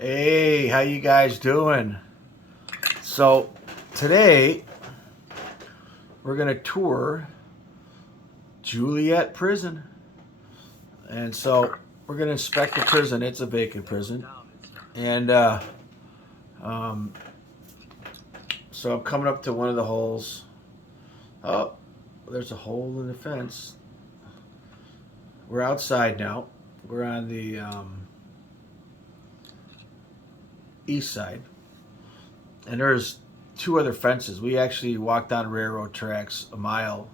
Hey, how you guys doing? So today we're gonna tour Juliet Prison, and so we're gonna inspect the prison. It's a vacant prison, and um, so I'm coming up to one of the holes. Oh, there's a hole in the fence. We're outside now. We're on the east side, and there's two other fences. We actually walked on railroad tracks a mile,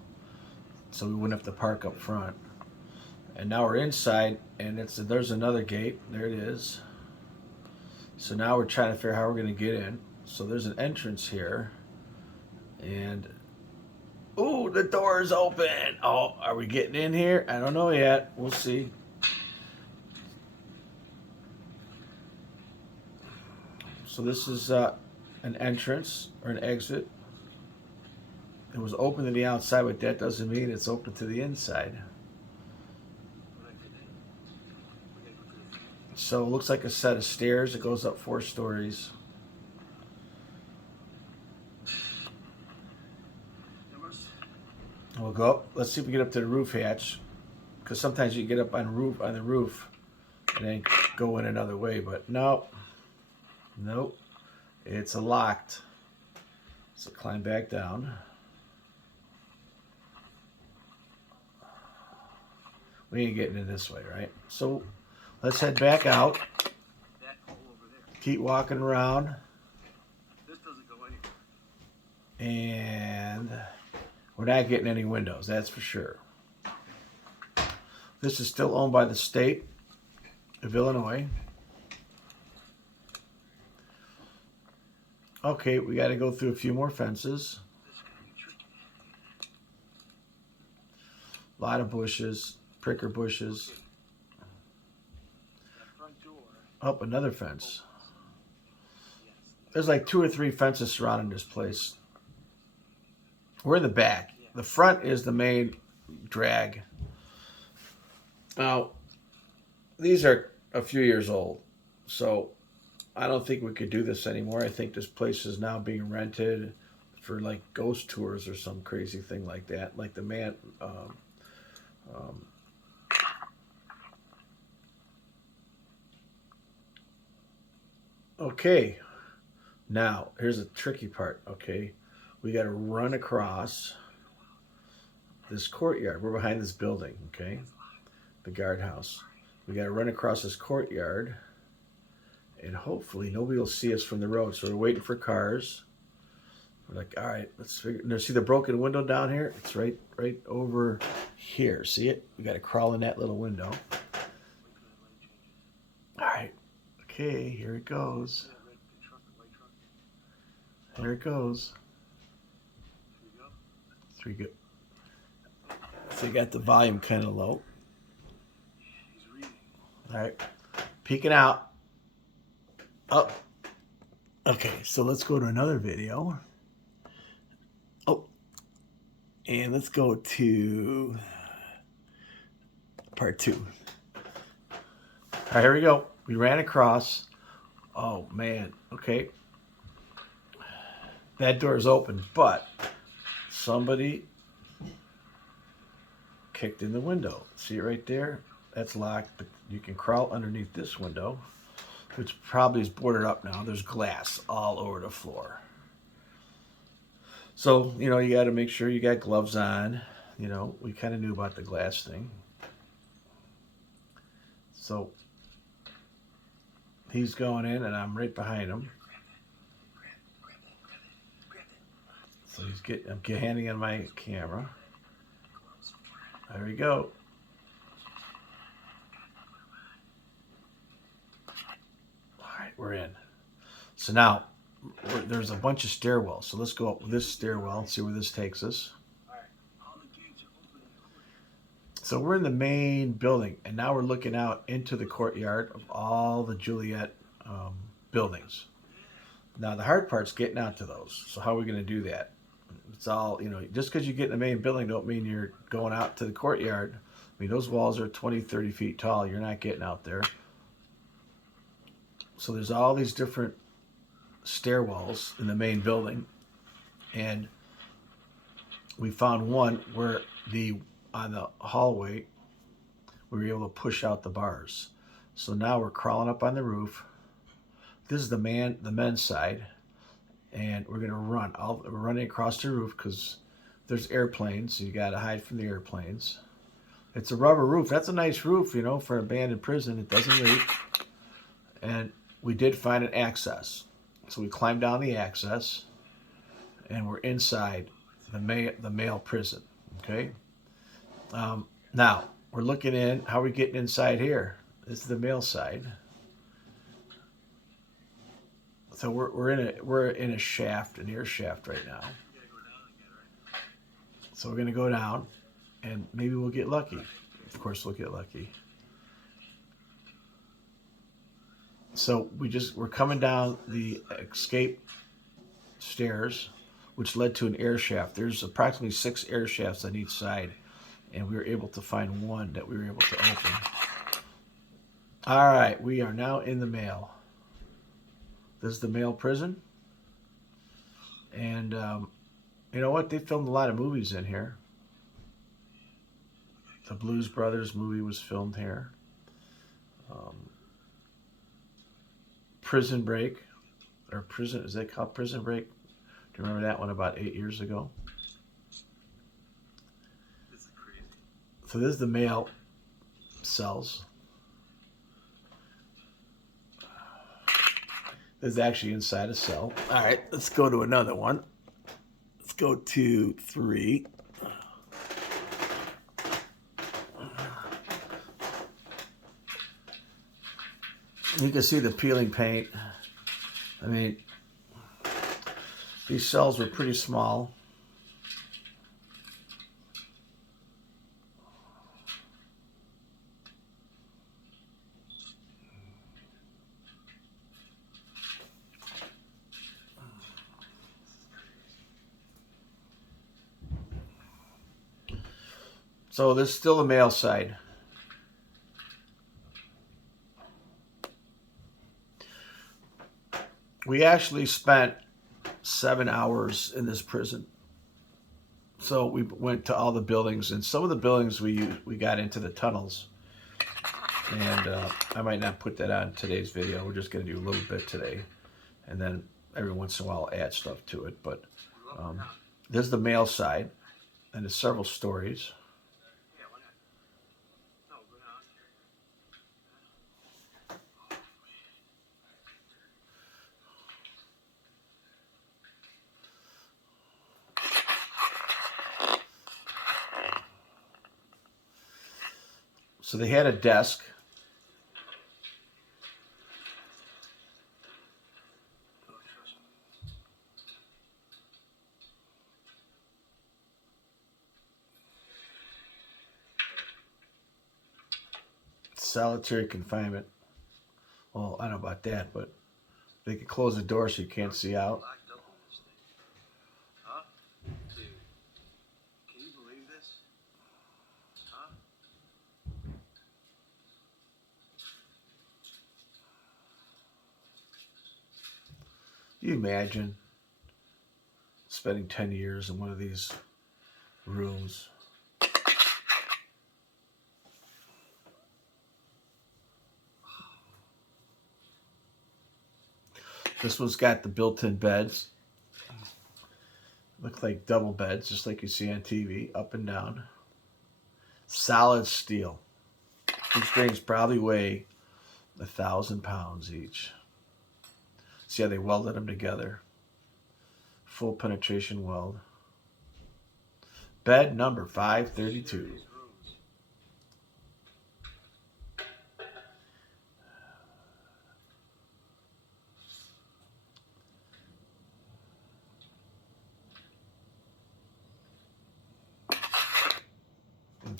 so we wouldn't have to park up front. And now we're inside, and there's another gate. There it is. So now we're trying to figure out how we're going to get in. So there's an entrance here, and ooh, the door is open. Oh, are we getting in here? I don't know yet. We'll see. So this is an entrance or an exit. It was open to the outside, but that doesn't mean it's open to the inside. So it looks like a set of stairs. It goes up 4 stories. We'll go up. Let's see if we get up to the roof hatch, because sometimes you get up on the roof, and then go in another way. But nope, it's locked. So climb back down. We ain't getting in this way, right? So let's head back out. Keep walking around. This doesn't go anywhere. And we're not getting any windows, that's for sure. This is still owned by the state of Illinois. Okay, we got to go through a few more fences. A lot of bushes, pricker bushes. Up another fence. There's like 2 or 3 fences surrounding this place. We're in the back. The front is the main drag. Now, these are a few years old, so I don't think we could do this anymore. I think this place is now being rented for like ghost tours or some crazy thing like that. Like the man, okay, now here's a tricky part. Okay, we got to run across this courtyard. We're behind this building, okay, the guardhouse. We got to run across this courtyard, and hopefully nobody will see us from the road. So we're waiting for cars. We're like, all right, let's figure. See the broken window down here? It's right over here. See it? We got to crawl in that little window. All right. Okay, here it goes. Here it goes. 3 go. So you got the volume kind of low. All right, peeking out. Oh, okay. So let's go to another video. Oh, and let's go to part 2. All right, here we go. We ran across. Oh man. Okay. That door is open, but somebody kicked in the window. See it right there? That's locked, but you can crawl underneath this window, which probably is boarded up now. There's glass all over the floor. So, you got to make sure you got gloves on. We kind of knew about the glass thing. So, he's going in, and I'm right behind him. So I'm handing him my camera. There we go. All right, we're in. So now there's a bunch of stairwells. So let's go up this stairwell and see where this takes us. So we're in the main building, and now we're looking out into the courtyard of all the Juliet buildings. Now the hard part's getting out to those. So how are we going to do that? It's all, just because you get in the main building don't mean you're going out to the courtyard. I mean, those walls are 20, 30 feet tall. You're not getting out there. So there's all these different stairwells in the main building, and we found one where on the hallway we were able to push out the bars. So now we're crawling up on the roof. This is the men's side, and we're gonna we're running across the roof because there's airplanes, so you gotta hide from the airplanes. It's a rubber roof. That's a nice roof, for an abandoned prison. It doesn't leak. And we did find an access. So we climbed down the access, and we're inside the male prison. Okay. Now we're looking in. How are we getting inside here? This is the male side. So we're in a shaft, an air shaft right now. So we're gonna go down, and maybe we'll get lucky. Of course, we'll get lucky. So we're coming down the escape stairs, which led to an air shaft. There's approximately 6 air shafts on each side, and we were able to find one that we were able to open. All right, we are now in the male. This is the male prison, and you know what? They filmed a lot of movies in here. The Blues Brothers movie was filmed here. Prison Break, is that called Prison Break? Do you remember that one about 8 years ago? This is crazy. So this is the male cells. This is actually inside a cell. All right, let's go to another one. Let's go to 3. You can see the peeling paint. I mean, these cells were pretty small. So there's still a male side. We actually spent 7 hours in this prison. So we went to all the buildings, and some of the buildings we got into the tunnels. And I might not put that on today's video. We're just going to do a little bit today, and then every once in a while I'll add stuff to it. But this is the male side, and there's several stories. So they had a desk. Solitary confinement. Well, I don't know about that, but they could close the door so you can't see out. Huh? Dude, can you believe this? Huh? Can you imagine spending 10 years in one of these rooms? This one's got the built-in beds. Look like double beds, just like you see on TV, up and down. Solid steel. These things probably weigh 1,000 pounds each. See how they welded them together. Full penetration weld. Bed number 532.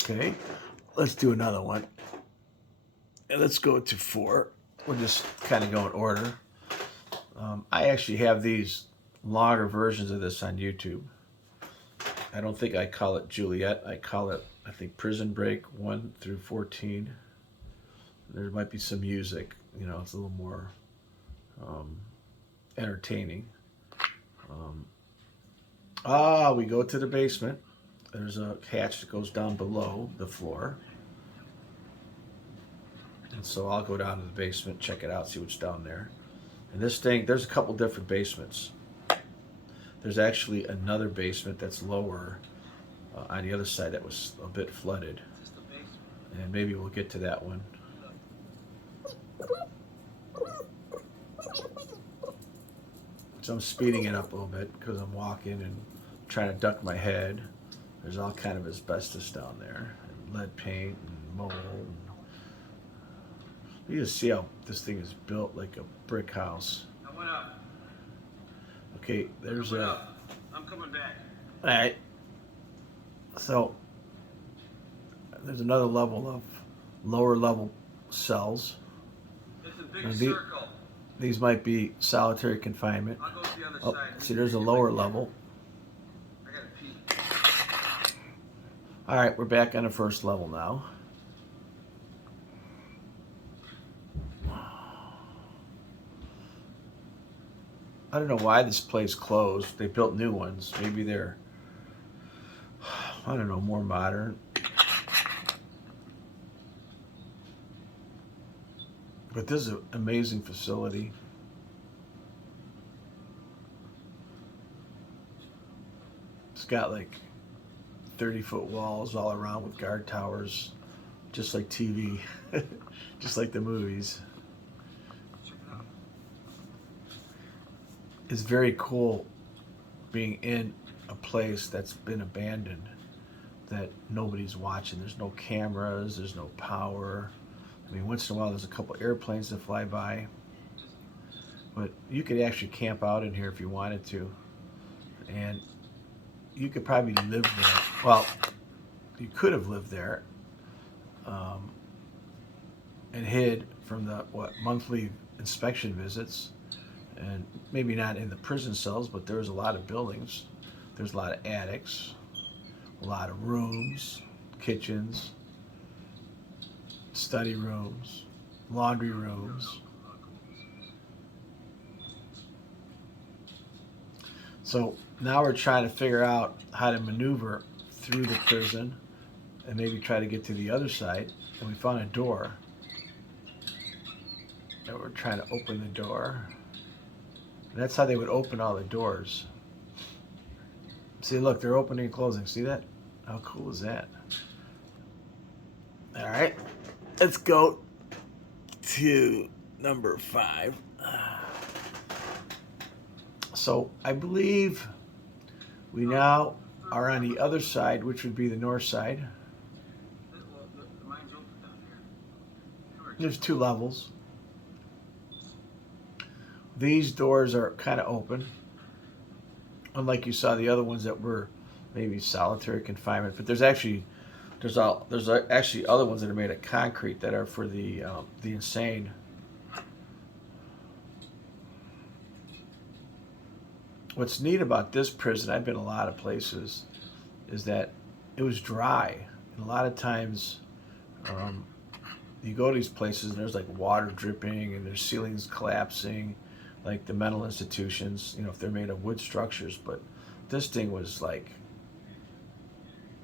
Okay, let's do another one. And let's go to 4. We'll just kind of go in order. I actually have these longer versions of this on YouTube. I don't think I call it Juliet. I call it, I think, Prison Break 1 through 14. There might be some music. It's a little more um, entertaining. We go to the basement. There's a hatch that goes down below the floor. And so I'll go down to the basement, check it out, see what's down there. And this thing, there's a couple different basements. There's actually another basement that's lower on the other side that was a bit flooded. And maybe we'll get to that one. So I'm speeding it up a little bit because I'm walking and trying to duck my head. There's all kind of asbestos down there, and lead paint and mold. You can see how this thing is built like a brick house. I went up. Okay, there's a. I'm coming back. All right. So there's another level of lower level cells. It's a big And circle. These might be solitary confinement. I'll go to the other Oh, side. see, there's a lower level. I gotta pee. All right, we're back on the first level now. I don't know why this place closed. They built new ones. Maybe they're, I don't know, more modern. But this is an amazing facility. It's got like 30-foot walls all around with guard towers, just like TV, just like the movies. Check it out. It's very cool being in a place that's been abandoned, that nobody's watching. There's no cameras, there's no power. I mean, once in a while there's a couple airplanes that fly by, but you could actually camp out in here if you wanted to, and you could probably live there. Well, you could have lived there and hid from the monthly inspection visits, and maybe not in the prison cells, but there was a lot of buildings. There's a lot of attics, a lot of rooms, kitchens, study rooms, laundry rooms. So now we're trying to figure out how to maneuver through the prison and maybe try to get to the other side. And we found a door. And we're trying to open the door. And that's how they would open all the doors. See, look, they're opening and closing. See that? How cool is that? All right. Let's go to number 5. So I believe we now are on the other side, which would be the north side. Well, the mine's open down here. There's 2 levels. These doors are kind of open, unlike you saw the other ones that were maybe solitary confinement. But there's actually other ones that are made of concrete that are for the insane. What's neat about this prison, I've been a lot of places, is that it was dry. And a lot of times you go to these places and there's like water dripping and there's ceilings collapsing, like the mental institutions, if they're made of wood structures. But this thing was like,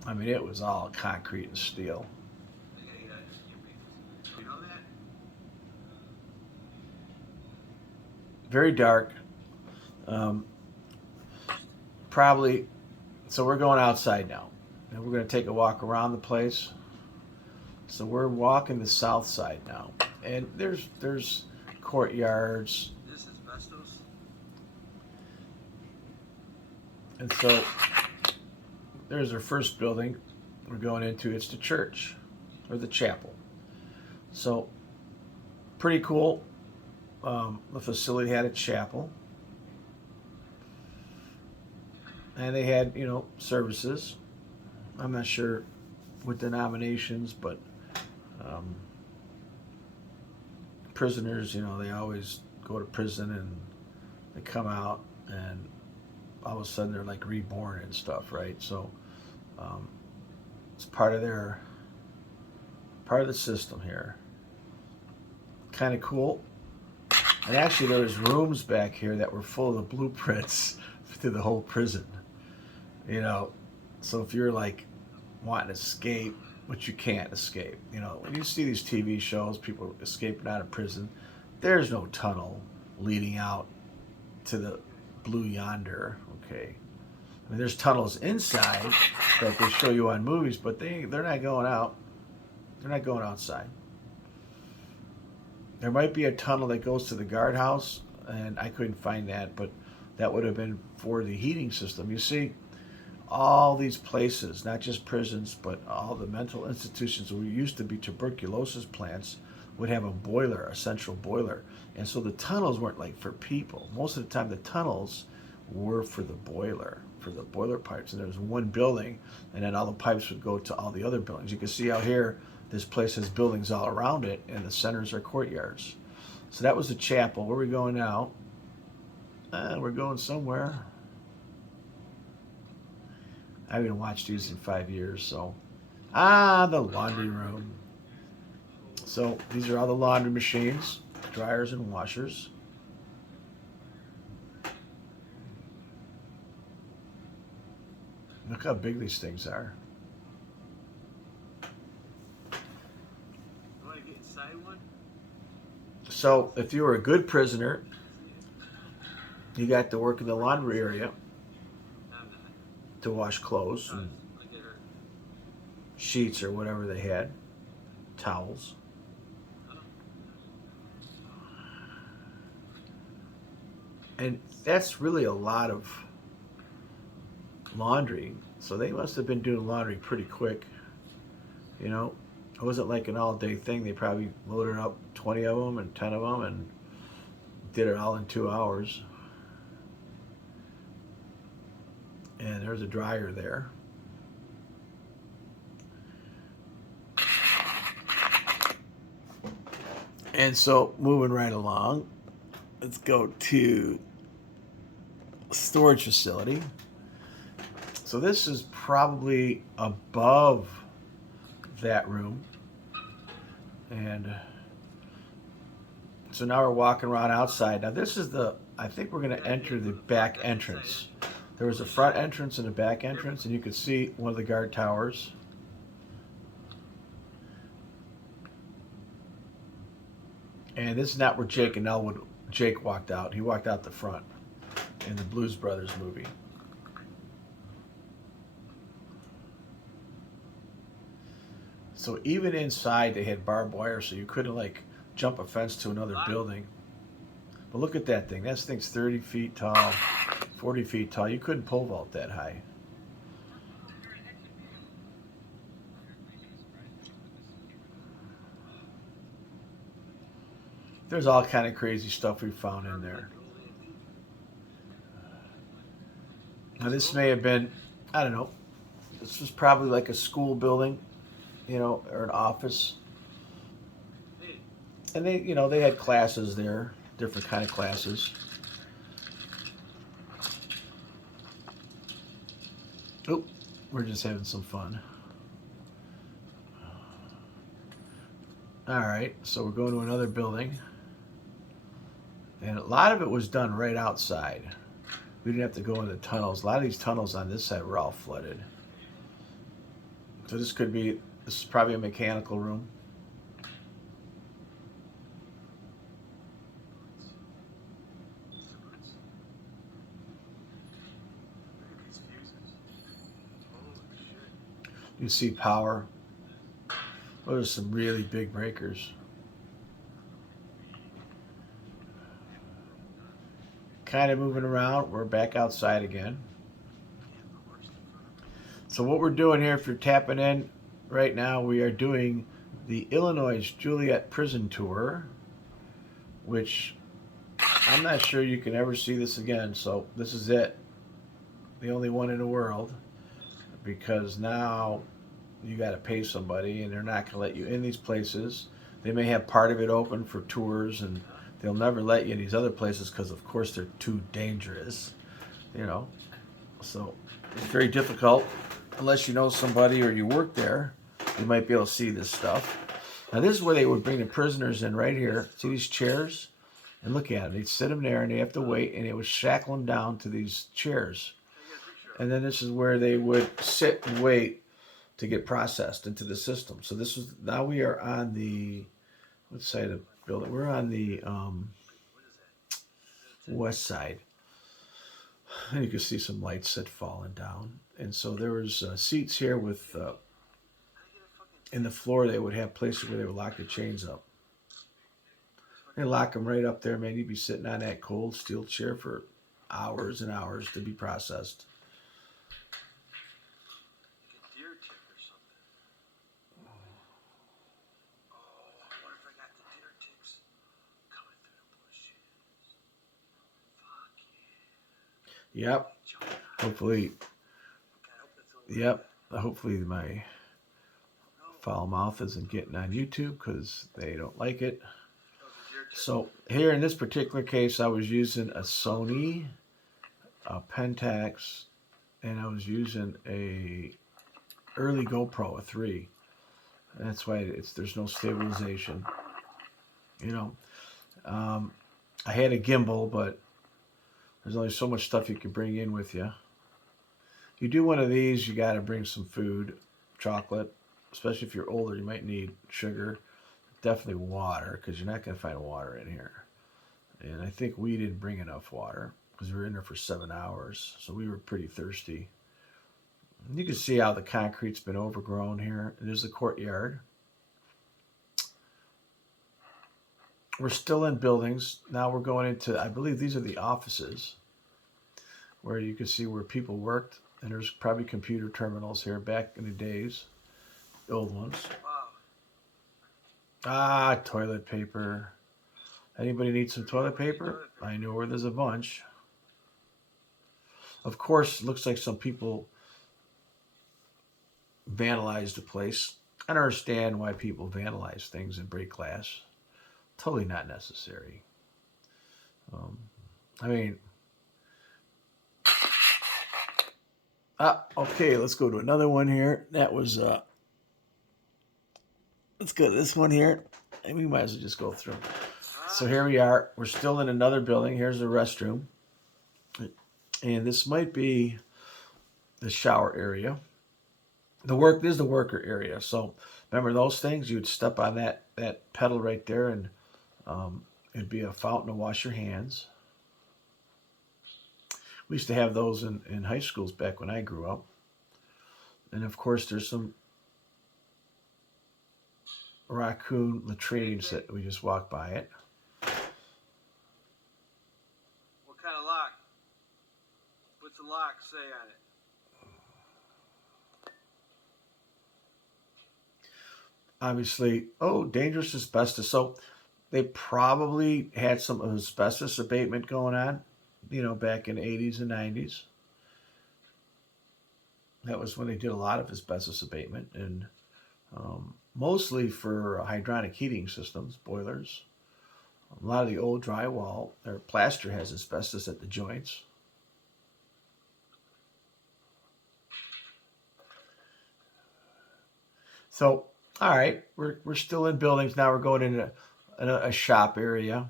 I mean, it was all concrete and steel. You know that? Very dark. Probably, so we're going outside now. And we're going to take a walk around the place. So we're walking the south side now. And there's courtyards. This is asbestos. And so there's our first building we're going into. It's the church, or the chapel. So pretty cool. The facility had a chapel. And they had, services. I'm not sure what denominations, but prisoners, they always go to prison and they come out and all of a sudden they're like reborn and stuff, right? So it's part of the system here. Kind of cool. And actually, there was rooms back here that were full of the blueprints to the whole prison. You know, so if you're like wanting to escape, but you can't escape. You know, when you see these TV shows, people escaping out of prison, there's no tunnel leading out to the blue yonder. Okay, I mean, there's tunnels inside that they show you on movies, but they're not going out. They're not going outside. There might be a tunnel that goes to the guardhouse, and I couldn't find that, but that would have been for the heating system. You see, all these places, not just prisons, but all the mental institutions where used to be tuberculosis plants, would have a boiler, a central boiler. And so the tunnels weren't like for people. Most of the time the tunnels were for the boiler pipes. And there was one building, and then all the pipes would go to all the other buildings. You can see out here, this place has buildings all around it, and the centers are courtyards. So that was the chapel. Where are we going now? We're going somewhere. I haven't watched these in 5 years, so. The laundry room. So these are all the laundry machines, dryers and washers. Look how big these things are. You want to get inside one? So if you were a good prisoner, you got to work in the laundry area to wash clothes and sheets or whatever they had, towels. And that's really a lot of laundry. So they must have been doing laundry pretty quick. You know, it wasn't like an all-day thing. They probably loaded up 20 of them and 10 of them and did it all in 2 hours. And there's a dryer there. And so moving right along, let's go to a storage facility. So this is probably above that room. And so now we're walking around outside. Now this is I think we're going to enter the back entrance. There was a front entrance and a back entrance, and you could see one of the guard towers. And this is not where Jake walked out. He walked out the front in the Blues Brothers movie. So even inside they had barbed wire, so you couldn't like jump a fence to another building. But look at that thing. That thing's 30 feet tall, 40 feet tall. You couldn't pole vault that high. There's all kind of crazy stuff we found in there. Now this may have been, I don't know, this was probably like a school building, you know, or an office. And they had classes there, different kind of classes. Oh, we're just having some fun. All right, so we're going to another building. And a lot of it was done right outside. We didn't have to go into tunnels. A lot of these tunnels on this side were all flooded. So this is probably a mechanical room. You see power. Those are some really big breakers. Kind of moving around. We're back outside again. So what we're doing here, if you're tapping in right now, we are doing the Illinois Juliet Prison Tour, which I'm not sure you can ever see this again. So this is it. The only one in the world. Because now you got to pay somebody, and they're not going to let you in these places. They may have part of it open for tours, and they'll never let you in these other places because, of course, they're too dangerous, you know. So it's very difficult. Unless you know somebody or you work there, you might be able to see this stuff. Now, this is where they would bring the prisoners in right here. See these chairs? And look at them. They'd sit them there and they have to wait, and it would shackle them down to these chairs. And then this is where they would sit and wait to get processed into the system. So this was, now we are on the, what side of the building? We're on the west side. And you can see some lights that falling down. And so there was seats here with, in the floor they would have places where they would lock the chains up. They lock them right up there, man. You'd be sitting on that cold steel chair for hours and hours to be processed. Deer tick or something. Oh, I wonder if I got the deer ticks coming through the bushes. Fuck yeah. Yep. Hopefully. Yep. Hopefully my foul mouth isn't getting on YouTube because they don't like it. So here in this particular case, I was using a Sony, a Pentax, and I was using a early GoPro, a 3. And that's why there's no stabilization. You know, I had a gimbal, but there's only so much stuff you can bring in with you. You do one of these, you got to bring some food, chocolate, especially if you're older. You might need sugar. Definitely water, because you're not going to find water in here. And I think we didn't bring enough water because we were in there for 7 hours. So we were pretty thirsty. And you can see how the concrete's been overgrown here. There's the courtyard. We're still in buildings. Now we're going into, I believe these are the offices where you can see where people worked. And there's probably computer terminals here back in the days, the old ones. Ah, toilet paper. Anybody need some toilet paper? I know where there's a bunch. Of course, looks like some people vandalized the place. I don't understand why people vandalize things and break glass. Totally not necessary. I mean, okay, let's go to another one here. That was, let's go to this one here. And we might as well just go through. So here we are. We're still in another building. Here's the restroom. And this might be the shower area. This is the worker area. So remember those things? You would step on that pedal right there, and it'd be a fountain to wash your hands. We used to have those in high schools back when I grew up. And of course, there's some raccoon latrines that we just walk by it. What kind of lock? What's the lock say on it? Obviously, dangerous asbestos. So they probably had some asbestos abatement going on, back in the 80s and 90s. That was when they did a lot of asbestos abatement, and mostly for hydronic heating systems, boilers. A lot of the old drywall or plaster has asbestos at the joints. So, all right, we're still in buildings now. We're going into a shop area.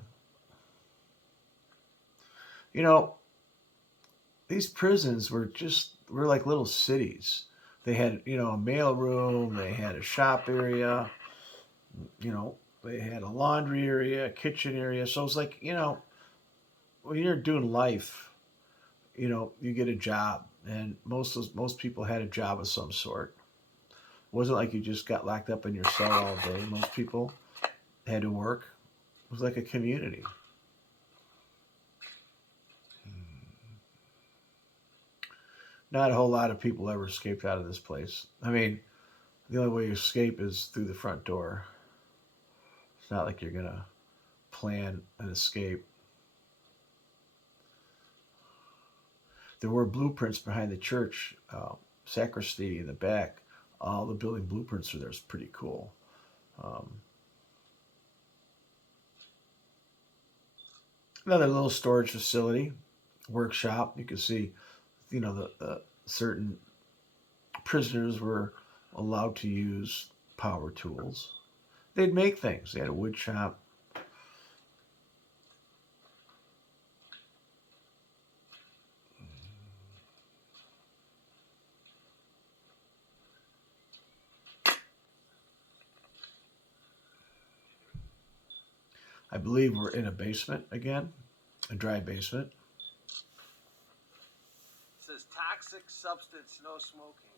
These prisons were like little cities. They had, a mail room, they had a shop area, they had a laundry area, a kitchen area. So it's like, when you're doing life, you get a job, and most people had a job of some sort. It wasn't like you just got locked up in your cell all day. Most people had to work. It was like a community. Not a whole lot of people ever escaped out of this place. I mean, the only way you escape is through the front door. It's not like you're going to plan an escape. There were blueprints behind the church, sacristy in the back. All the building blueprints are there. It's pretty cool. Another little storage facility, workshop. You can see, the certain prisoners were allowed to use power tools. They'd make things. They had a wood shop. I believe we're in a basement again, a dry basement. It says toxic substance, no smoking.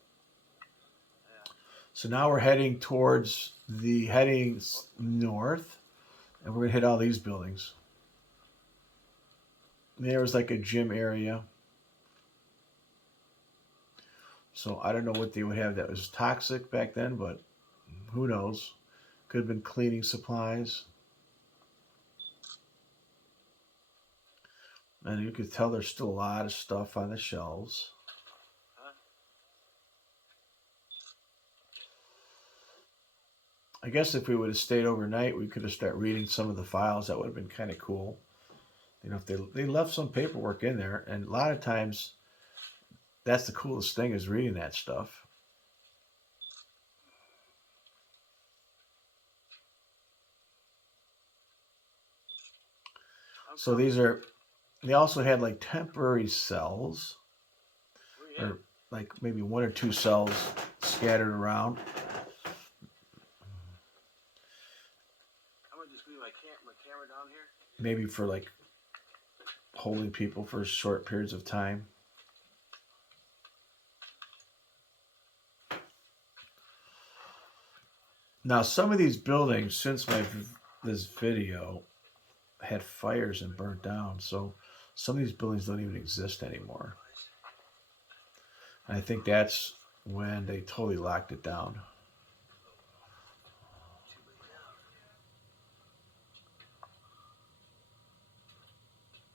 Yeah. So now we're heading towards heading north, and we're gonna hit all these buildings. There was like a gym area. So I don't know what they would have that was toxic back then, but who knows? Could have been cleaning supplies. And you could tell there's still a lot of stuff on the shelves. Huh? I guess if we would have stayed overnight, we could have started reading some of the files. That would have been kind of cool. You know, if they left some paperwork in there, and a lot of times that's the coolest thing is reading that stuff. So they also had like temporary cells, or like maybe one or two cells scattered around. I'm gonna just leave my camera down here. Maybe for like holding people for short periods of time. Now, some of these buildings, since this video, had fires and burnt down. So some of these buildings don't even exist anymore. And I think that's when they totally locked it down.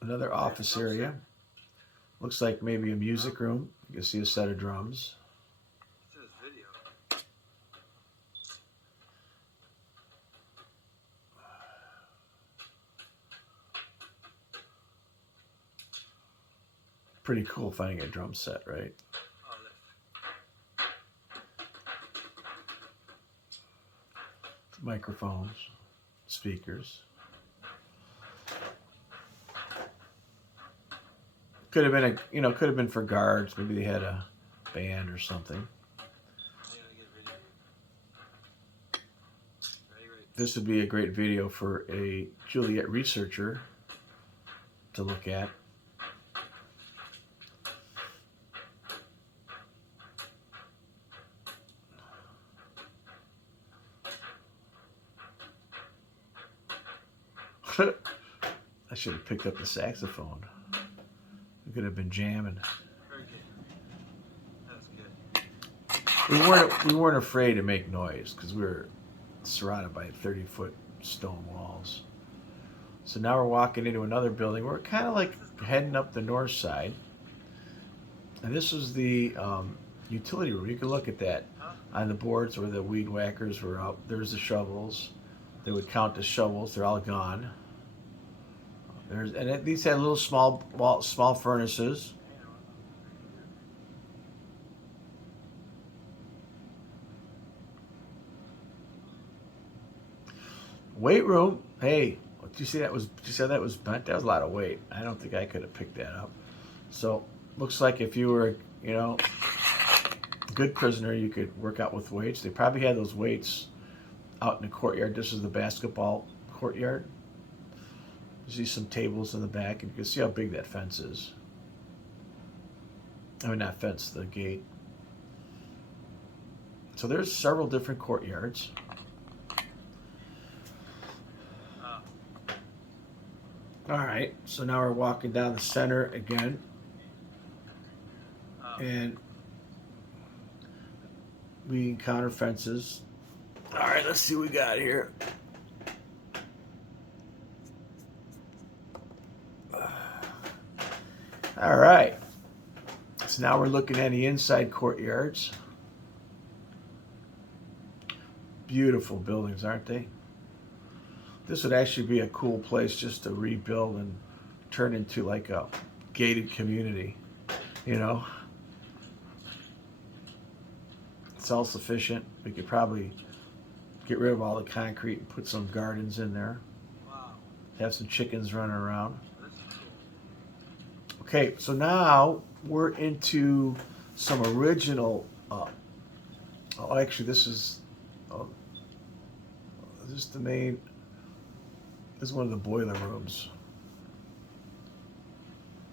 Another office area. Looks like maybe a music room. You can see a set of drums. It says video. Pretty cool finding a drum set, right? Oh, Microphones, speakers. Could have been could have been for guards. Maybe they had a band or something. This would be a great video for a Juliet researcher to look at. I should have picked up the saxophone. We could have been jamming. Very good. That's good. We weren't afraid to make noise because we were surrounded by 30-foot stone walls. So now we're walking into another building. We're kind of like heading up the north side. And this is the utility room. You can look at that on the boards where the weed whackers were up. There's the shovels. They would count the shovels. They're all gone. These had little small furnaces. Weight room. Hey, did you see that was? Did you see that was bent? That was a lot of weight. I don't think I could have picked that up. So looks like if you were, a good prisoner, you could work out with weights. They probably had those weights out in the courtyard. This is the basketball courtyard. You see some tables in the back, and you can see how big that fence is. I mean, not fence, the gate. So there's several different courtyards. All right, so now we're walking down the center again. And we encounter fences. All right, let's see what we got here. All right, so now we're looking at the inside courtyards. Beautiful buildings, aren't they? This would actually be a cool place just to rebuild and turn into like a gated community, It's self-sufficient. We could probably get rid of all the concrete and put some gardens in there. Wow. Have some chickens running around. Okay, so now we're into some original. Actually, this is the main. This is one of the boiler rooms.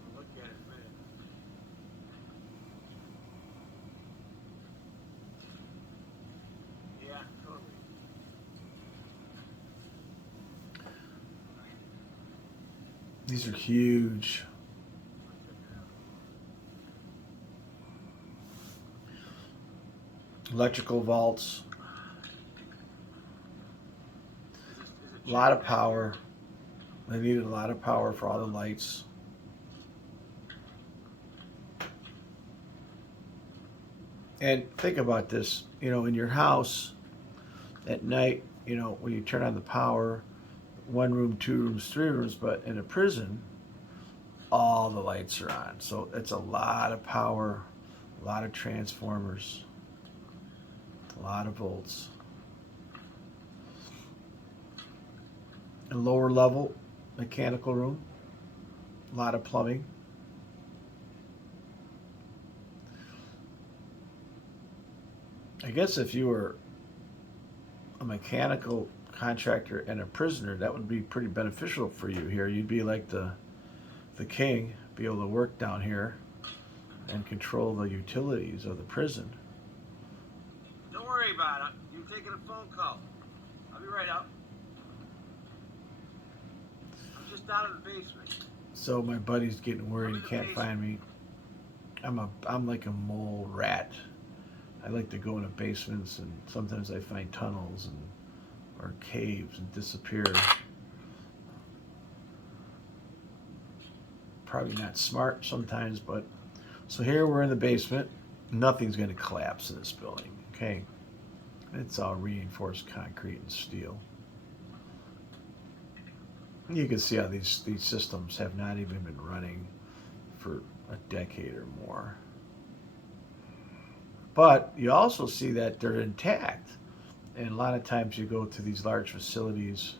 I'll look at it in a minute. Yeah, totally. These are huge. Electrical vaults. A lot of power. They needed a lot of power for all the lights. And think about this, you know, in your house at night, you know, when you turn on the power, 1 room, 2 rooms, 3 rooms, but in a prison, all the lights are on. So it's a lot of power, a lot of transformers, a lot of volts. A lower level mechanical room, a lot of plumbing. I guess if you were a mechanical contractor and a prisoner, that would be pretty beneficial for you here. You'd be like the king, be able to work down here and control the utilities of the prison. Don't worry about it. You're taking a phone call. I'll be right up. I'm just down in the basement. So my buddy's getting worried he can't find me. I'm like a mole rat. I like to go into basements, and sometimes I find tunnels or caves and disappear. Probably not smart sometimes, but so here we're in the basement. Nothing's going to collapse in this building, okay? It's all reinforced concrete and steel. You can see how these systems have not even been running for a decade or more. But you also see that they're intact. And a lot of times you go to these large facilities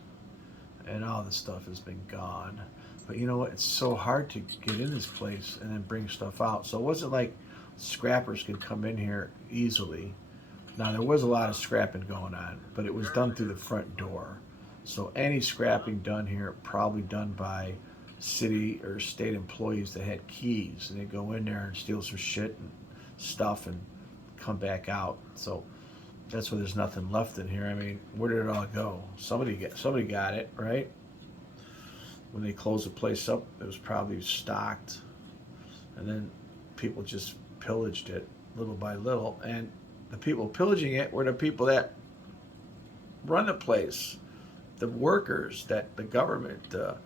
and all this stuff has been gone. But you know what? It's so hard to get in this place and then bring stuff out. So it wasn't like scrappers could come in here easily. Now, there was a lot of scrapping going on, but it was done through the front door. So any scrapping done here, probably done by city or state employees that had keys. And they go in there and steal some shit and stuff and come back out. So that's why there's nothing left in here. I mean, where did it all go? Somebody got it, right? When they closed the place up, it was probably stocked. And then people just pillaged it little by little. And the people pillaging it were the people that run the place, the workers, that the government, the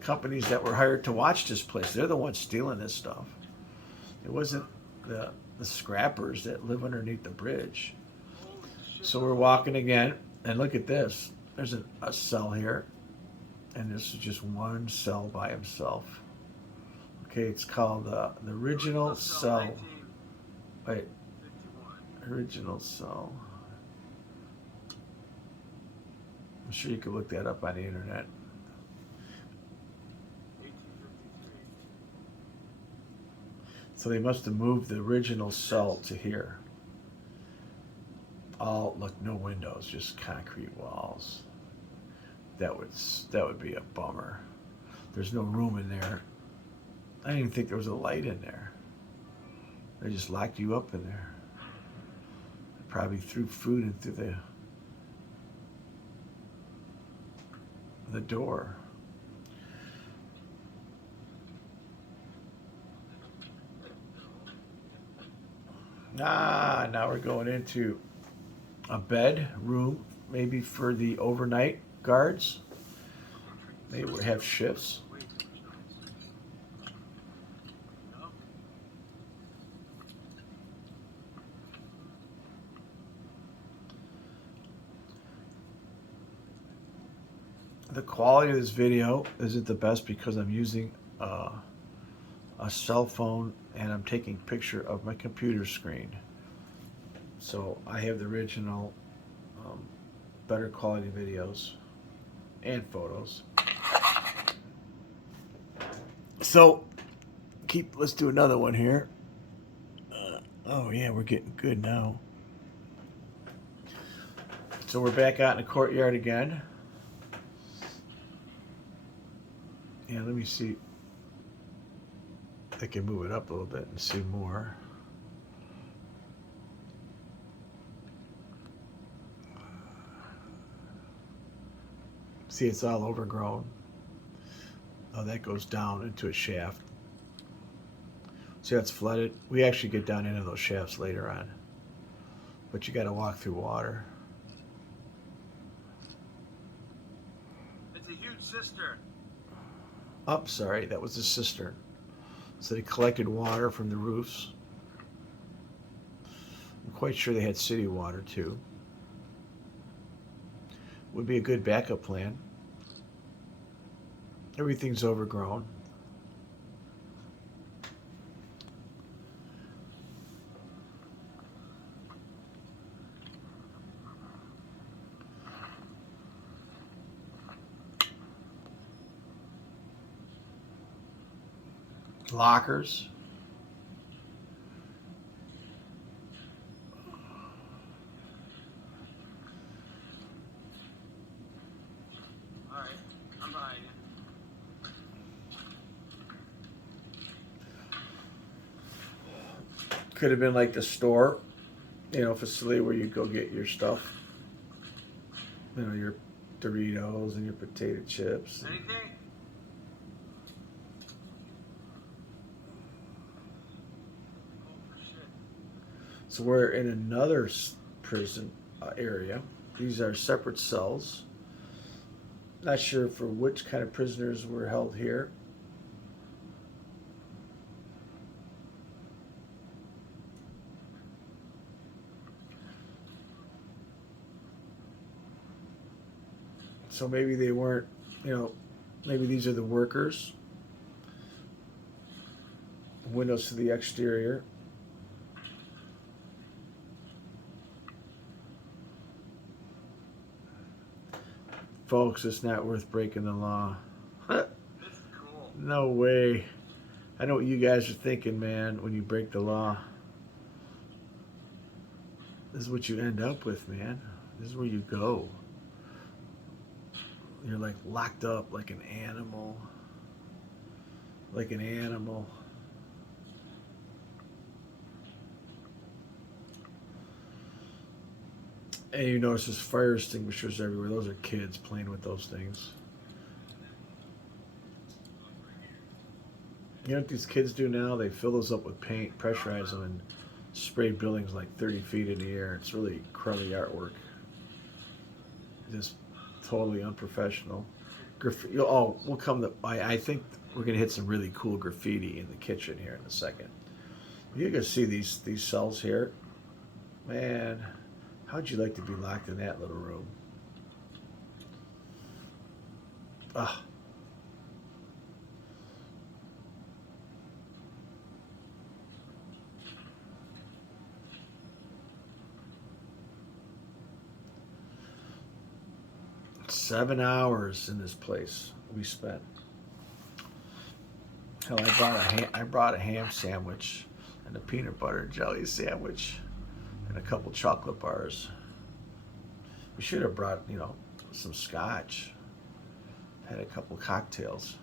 companies that were hired to watch this place. They're the ones stealing this stuff. It wasn't the scrappers that live underneath the bridge. So we're walking again, and look at this. There's a cell here, and this is just one cell by himself. Okay, it's called the original cell. Wait, original cell. I'm sure you could look that up on the internet. So they must have moved the original cell to here. All, look, no windows, just concrete walls. That would be a bummer. There's no room in there. I didn't even think there was a light in there. They just locked you up in there. They probably threw food in through the door. Now we're going into a bed room, maybe for the overnight guards. Maybe we have shifts. The quality of this video isn't the best because I'm using a cell phone and I'm taking a picture of my computer screen. So I have the original better quality videos and photos. So let's do another one here. Oh yeah, we're getting good now. So we're back out in the courtyard again. Yeah, let me see. I can move it up a little bit and see more. See, it's all overgrown. Oh, that goes down into a shaft. See, that's flooded. We actually get down into those shafts later on. But you got to walk through water. It's a huge cistern. Oh, sorry, that was a cistern. So they collected water from the roofs. I'm quite sure they had city water too. Would be a good backup plan. Everything's overgrown. Lockers. Alright, I'm behind you. Could have been like the store, facility where you go get your stuff. Your Doritos and your potato chips. Anything? Oh, shit. So we're in another prison area. These are separate cells. Not sure for which kind of prisoners were held here. So maybe they weren't, maybe these are the workers. Windows to the exterior. Folks, it's not worth breaking the law. This is cool. No way. I know what you guys are thinking, man, when you break the law. This is what you end up with, man. This is where you go. You're like locked up like an animal. Like an animal. And you notice there's fire extinguishers everywhere. Those are kids playing with those things. You know what these kids do now? They fill those up with paint, pressurize them, and spray buildings like 30 feet in the air. It's really crummy artwork. Just totally unprofessional. We'll come to. I think we're gonna hit some really cool graffiti in the kitchen here in a second. You can see these cells here, man. How'd you like to be locked in that little room? Ah. Seven hours in this place we spent. Hell, I brought a ham sandwich and a peanut butter and jelly sandwich and a couple chocolate bars. We should have brought, some scotch. Had a couple cocktails.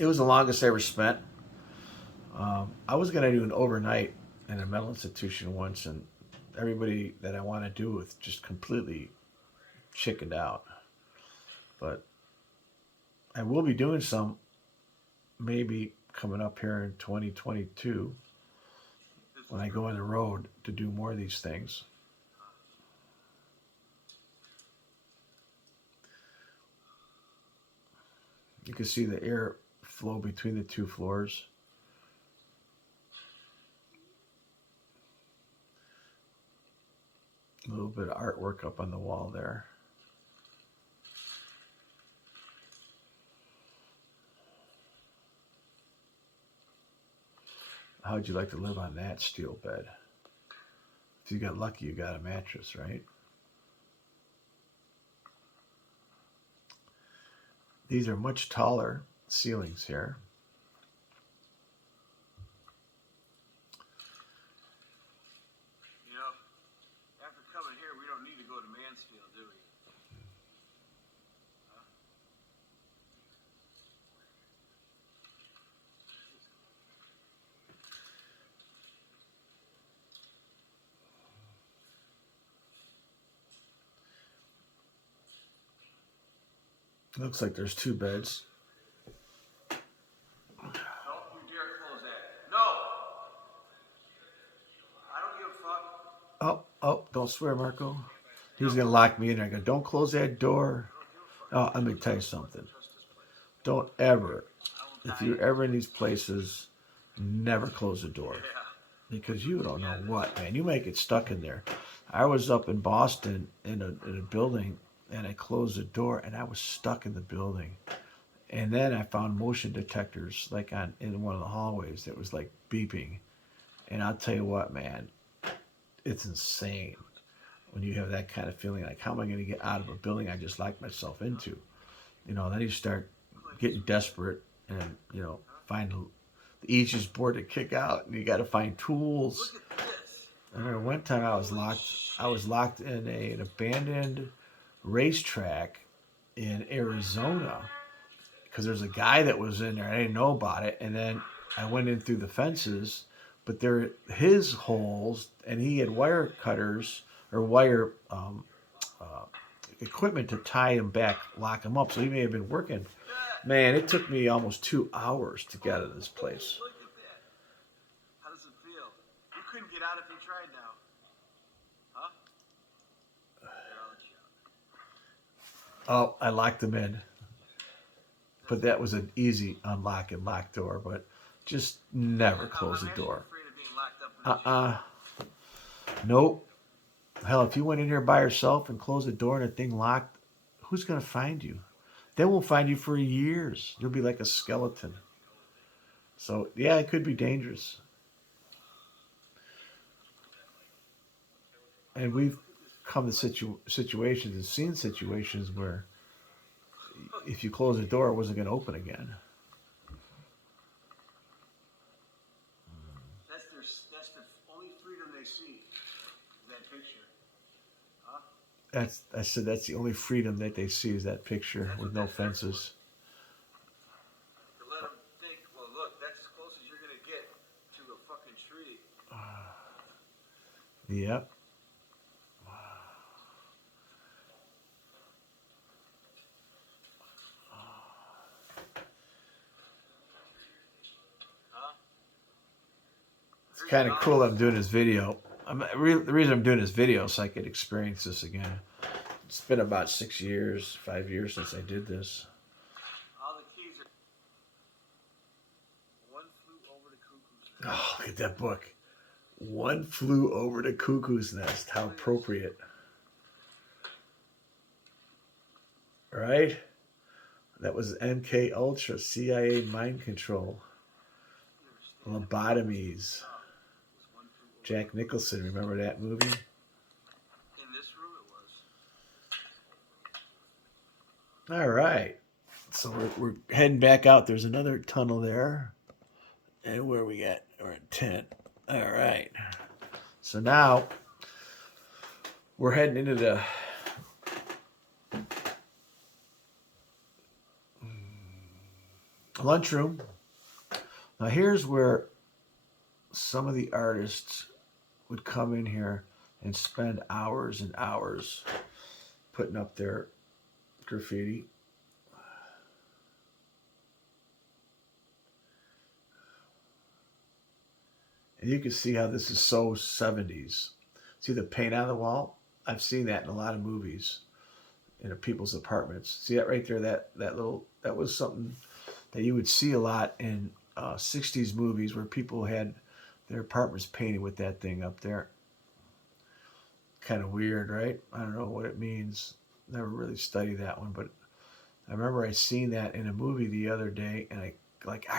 It was the longest I ever spent. I was gonna do an overnight in a mental institution once, and everybody that I want to do with just completely chickened out. But I will be doing some maybe coming up here in 2022 when I go on the road to do more of these things. You can see the air flow between the two floors. A little bit of artwork up on the wall there. How'd you like to live on that steel bed? If you got lucky, you got a mattress, right? These are much taller ceilings here. After coming here, we don't need to go to Looks like there's 2 beds. No, you dare close that. No! I don't give a fuck. Oh, don't swear, Marco. He's going to lock me in there. I go, don't close that door. Oh, let me tell you something. Don't ever, if you're ever in these places, never close the door. Because you don't know what, man. You might get stuck in there. I was up in Boston in a building, and I closed the door, and I was stuck in the building. And then I found motion detectors like in one of the hallways that was like beeping. And I'll tell you what, man, it's insane when you have that kind of feeling like, how am I going to get out of a building I just locked myself into? Then you start getting desperate and, find the easiest board to kick out, and you got to find tools. I remember one time I was locked in an abandoned racetrack in Arizona because there's a guy that was in there. I didn't know about it, and then I went in through the fences, but they're his holes, and he had wire cutters or wire equipment to tie him back, lock him up. So he may have been working. Man, it took me almost 2 hours to get out of this place. Look at that. How does it feel? You couldn't get out if you tried now. Huh? Here, I'll let you out. Oh, I locked him in. But that was an easy unlock and lock door. But just never close the door. I'm afraid of being locked up in a Nope. Hell, if you went in here by yourself and closed the door and the thing locked, who's going to find you? They won't find you for years. You'll be like a skeleton. So, yeah, it could be dangerous. And we've come to situations and seen situations where if you close the door, it wasn't going to open again. That's the only freedom they see. That picture. Huh? I said that's the only freedom that they see is that picture with no fences. To let them think, well, look, that's as close as you're going to get to a fucking tree. Yep. It's kind of cool I'm doing this video. The reason I'm doing this video is so I could experience this again. It's been about 5 years since I did this. All the keys are... One flew over the cuckoo's nest. Oh, look at that book. One Flew Over the Cuckoo's Nest. How appropriate. Right? That was MK Ultra, CIA mind control, lobotomies. Jack Nicholson, remember that movie? In this room it was. All right. So we're heading back out. There's another tunnel there. And where we at? We're at 10. All right. So now we're heading into the lunchroom. Now here's where some of the artists would come in here and spend hours and hours putting up their graffiti. And you can see how this is so 70s. See the paint on the wall? I've seen that in a lot of movies in people's apartments. See that right there? That was something that you would see a lot in 60s movies where people had their apartments painted with that thing up there. Kind of weird, right? I don't know what it means. Never really studied that one, but I remember I seen that in a movie the other day, and I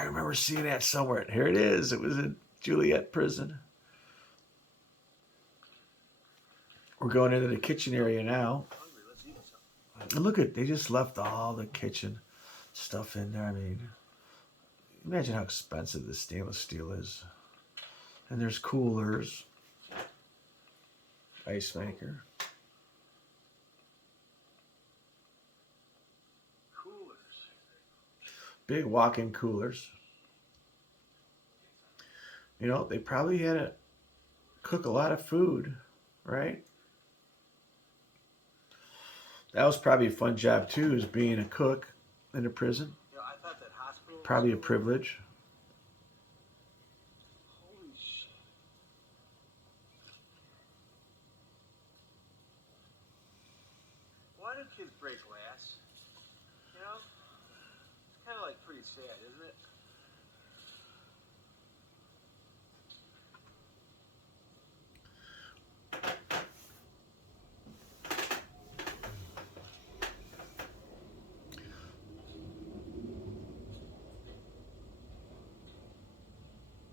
remember seeing that somewhere. And here it is. It was in Joliet Prison. We're going into the kitchen area now. And look at, they just left all the kitchen stuff in there. I mean, imagine how expensive this stainless steel is. And there's coolers, ice maker. Coolers. Big walk-in coolers. You know, they probably had to cook a lot of food, right? That was probably a fun job too, is being a cook in a prison. You know, I thought that hospital. Probably a privilege. Holy shit. Why do kids break glass? You know? It's kind of like pretty sad, isn't it?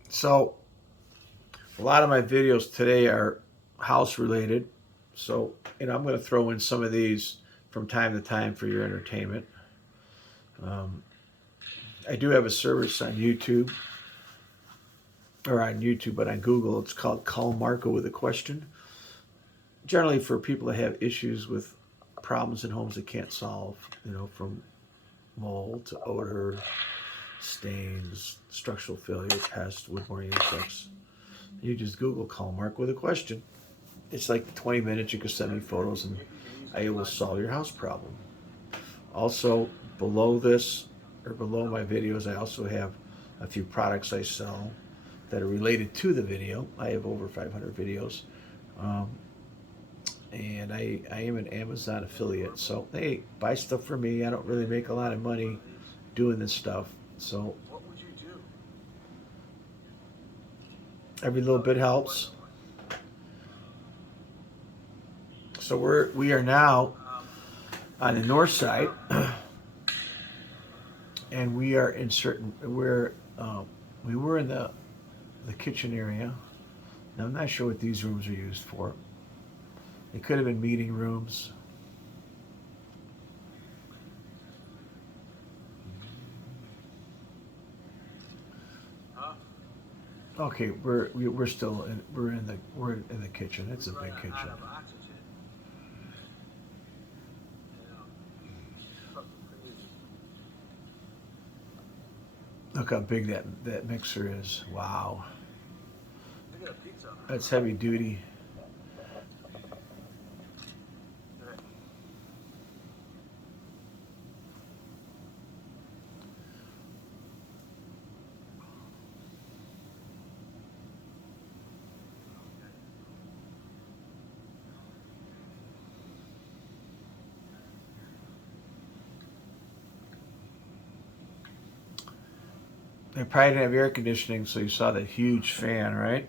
So, a lot of my videos today are house related. So, I'm going to throw in some of these from time to time for your entertainment. I do have a service on YouTube, but on Google. It's called Clevelandmarko with a question. Generally for people that have issues with problems in homes they can't solve, from mold to odor, stains, structural failure, pests, woodborne insects. You just Google Clevelandmarko with a question. It's like 20 minutes. You can send me photos and I will solve your house problem. Also, below this, or below my videos, I also have a few products I sell that are related to the video. I have over 500 videos. And I am an Amazon affiliate. So, hey, buy stuff from me. I don't really make a lot of money doing this stuff. So, What would you do? every little bit helps. So we are now on the north side, and we are in we were in the kitchen area. Now I'm not sure what these rooms are used for. It could have been meeting rooms. Huh? Okay, we're still in the kitchen. It's a big kitchen. Out of oxygen. You know, fucking crazy. Look how big that mixer is. Wow, Look at a pizza. that's heavy duty. They probably didn't have air conditioning, so you saw that huge fan, right?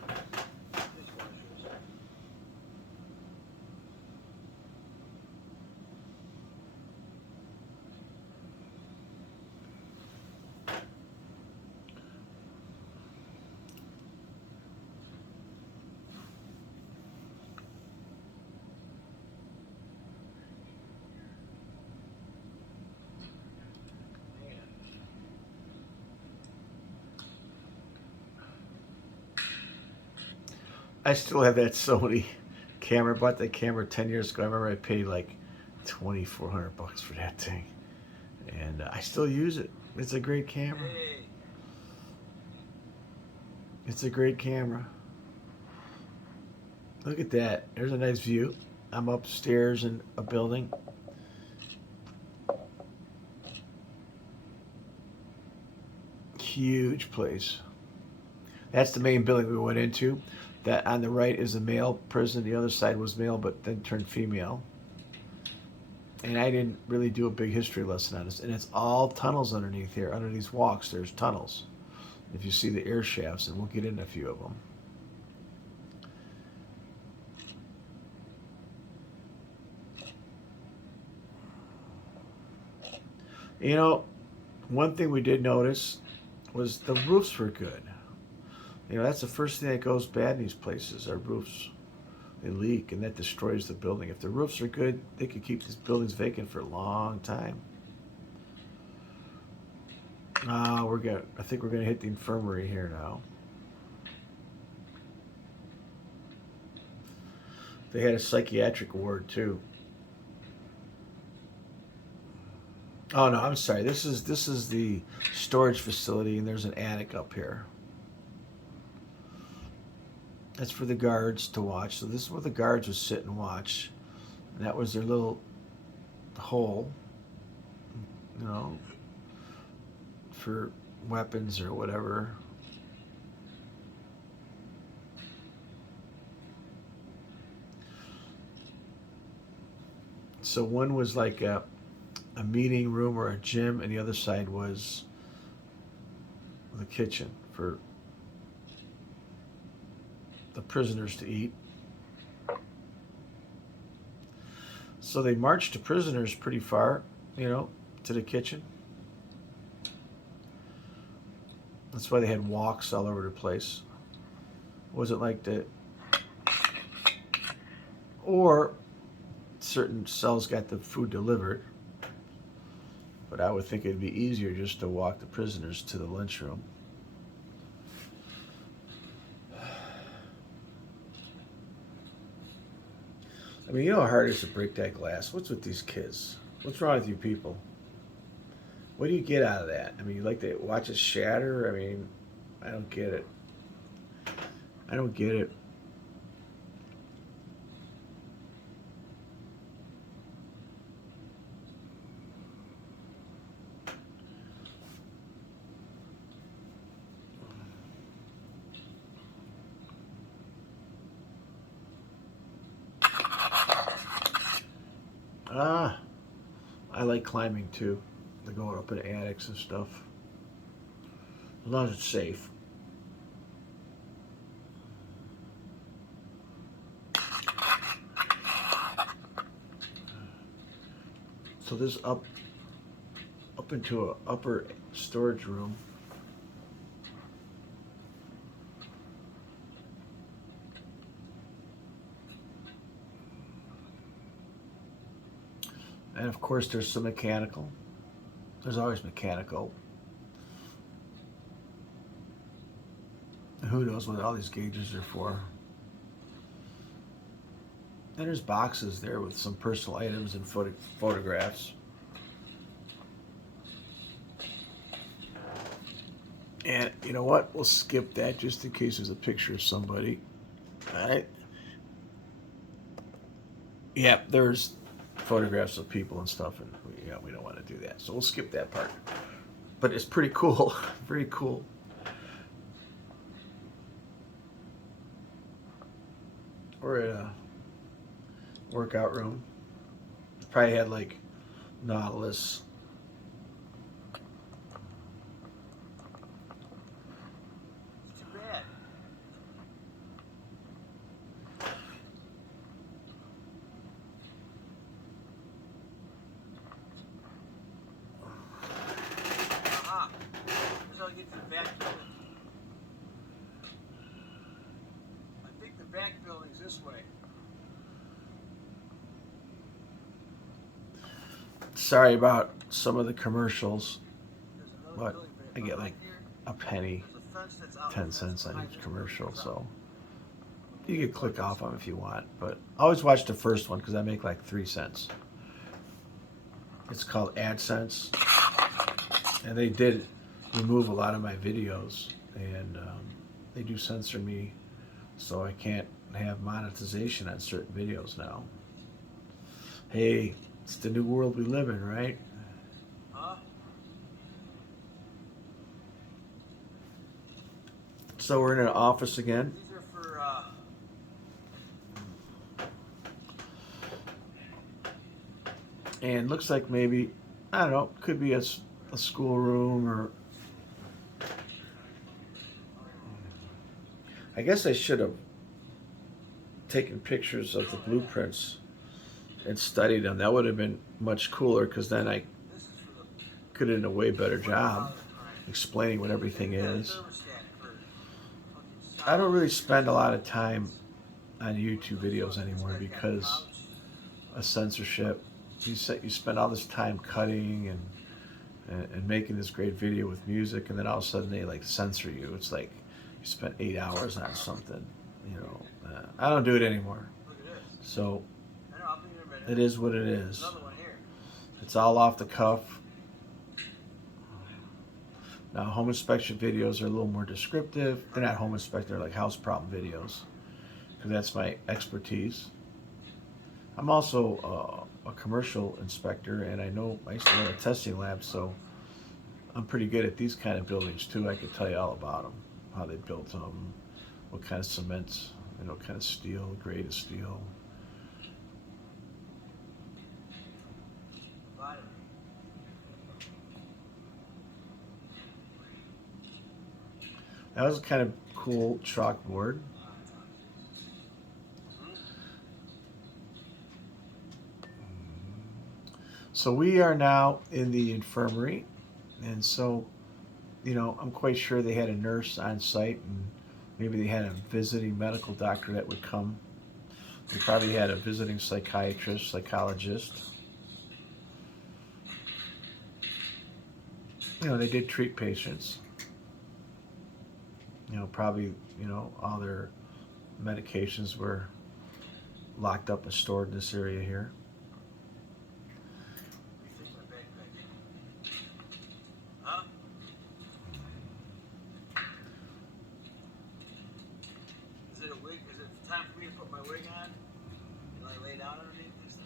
I still have that Sony camera. I bought that camera 10 years ago. I remember I paid like $2,400 for that thing. And I still use it. It's a great camera. Hey. It's a great camera. Look at that. There's a nice view. I'm upstairs in a building. Huge place. That's the main building we went into. That on the right is a male prison. The other side was male, but then turned female. And I didn't really do a big history lesson on this. And it's all tunnels underneath here. Under these walks, there's tunnels. If you see the air shafts, and we'll get into a few of them. You know, one thing we did notice was the roofs were good. That's the first thing that goes bad in these places, are roofs. They leak, and that destroys the building. If the roofs are good, they could keep these buildings vacant for a long time. I think we're gonna hit the infirmary here now. They had a psychiatric ward too. Oh no, I'm sorry. This is the storage facility, and there's an attic up here. That's for the guards to watch. So this is where the guards would sit and watch. And that was their little hole, you know, for weapons or whatever. So one was like a meeting room or a gym, and the other side was the kitchen for the prisoners to eat. So they marched the prisoners pretty far, you know, to the kitchen. That's why they had walks all over the place. Was it like that? Or certain cells got the food delivered. But I would think it'd be easier just to walk the prisoners to the lunchroom. I mean, you know how hard it is to break that glass? What's with these kids? What's wrong with you people? What do you get out of that? I mean, you like to watch it shatter? I mean, I don't get it. I don't get it. I like climbing too. Like going up in attics and stuff. As long as it's safe. So this up into an upper storage room. And of course there's some mechanical. There's always mechanical. Who knows what all these gauges are for. And there's boxes there with some personal items and photographs. And you know what? We'll skip that just in case there's a picture of somebody. Alright. Yeah, there's photographs of people and stuff, and we don't want to do that. So we'll skip that part. But it's pretty cool. Very cool. We're in a workout room. Probably had like Nautilus. It's too bad. Here's how I get to the back building. I think the back building's this way. Sorry about some of the commercials, There's another but building I get like here. a penny, There's a fence that's out 10 the cents fence on behind each this commercial, building's so out. you can click off them if you want, but always watch the first one because I make like 3 cents. It's called AdSense, and they did remove a lot of my videos, and they do censor me, so I can't have monetization on certain videos now. Hey, it's the new world we live in, right? Huh? So we're in an office again. These are for, And looks like maybe, I don't know, could be a school room, or I guess I should have taken pictures of the blueprints and studied them. That would have been much cooler because then I this is for the could have done a way better job explaining what everything is. thermostat for fucking I don't really spend a lot of time on YouTube videos anymore because of censorship. You spend all this time cutting and making this great video with music, and then all of a sudden they like censor you. It's like you spent 8 hours on something, you know. I don't do it anymore. Look at this. So I know, I'll be in a minute. it is what it is. Another one here. It's all off the cuff. Now, home inspection videos are a little more descriptive. They're not home inspection, they're like house problem videos, because that's my expertise. I'm also a commercial inspector, and I used to run a testing lab, so I'm pretty good at these kind of buildings too. I could tell you all about them, how they built them, what kind of cements, what kind of steel, grade of steel. That was a kind of cool chalkboard. So we are now in the infirmary, and so I'm quite sure they had a nurse on site, and maybe they had a visiting medical doctor that would come. They probably had a visiting psychiatrist, psychologist. They did treat patients. Probably, all their medications were locked up and stored in this area here. Is it a wig? Is it time for me to put my wig on? And I lay down underneath this thing?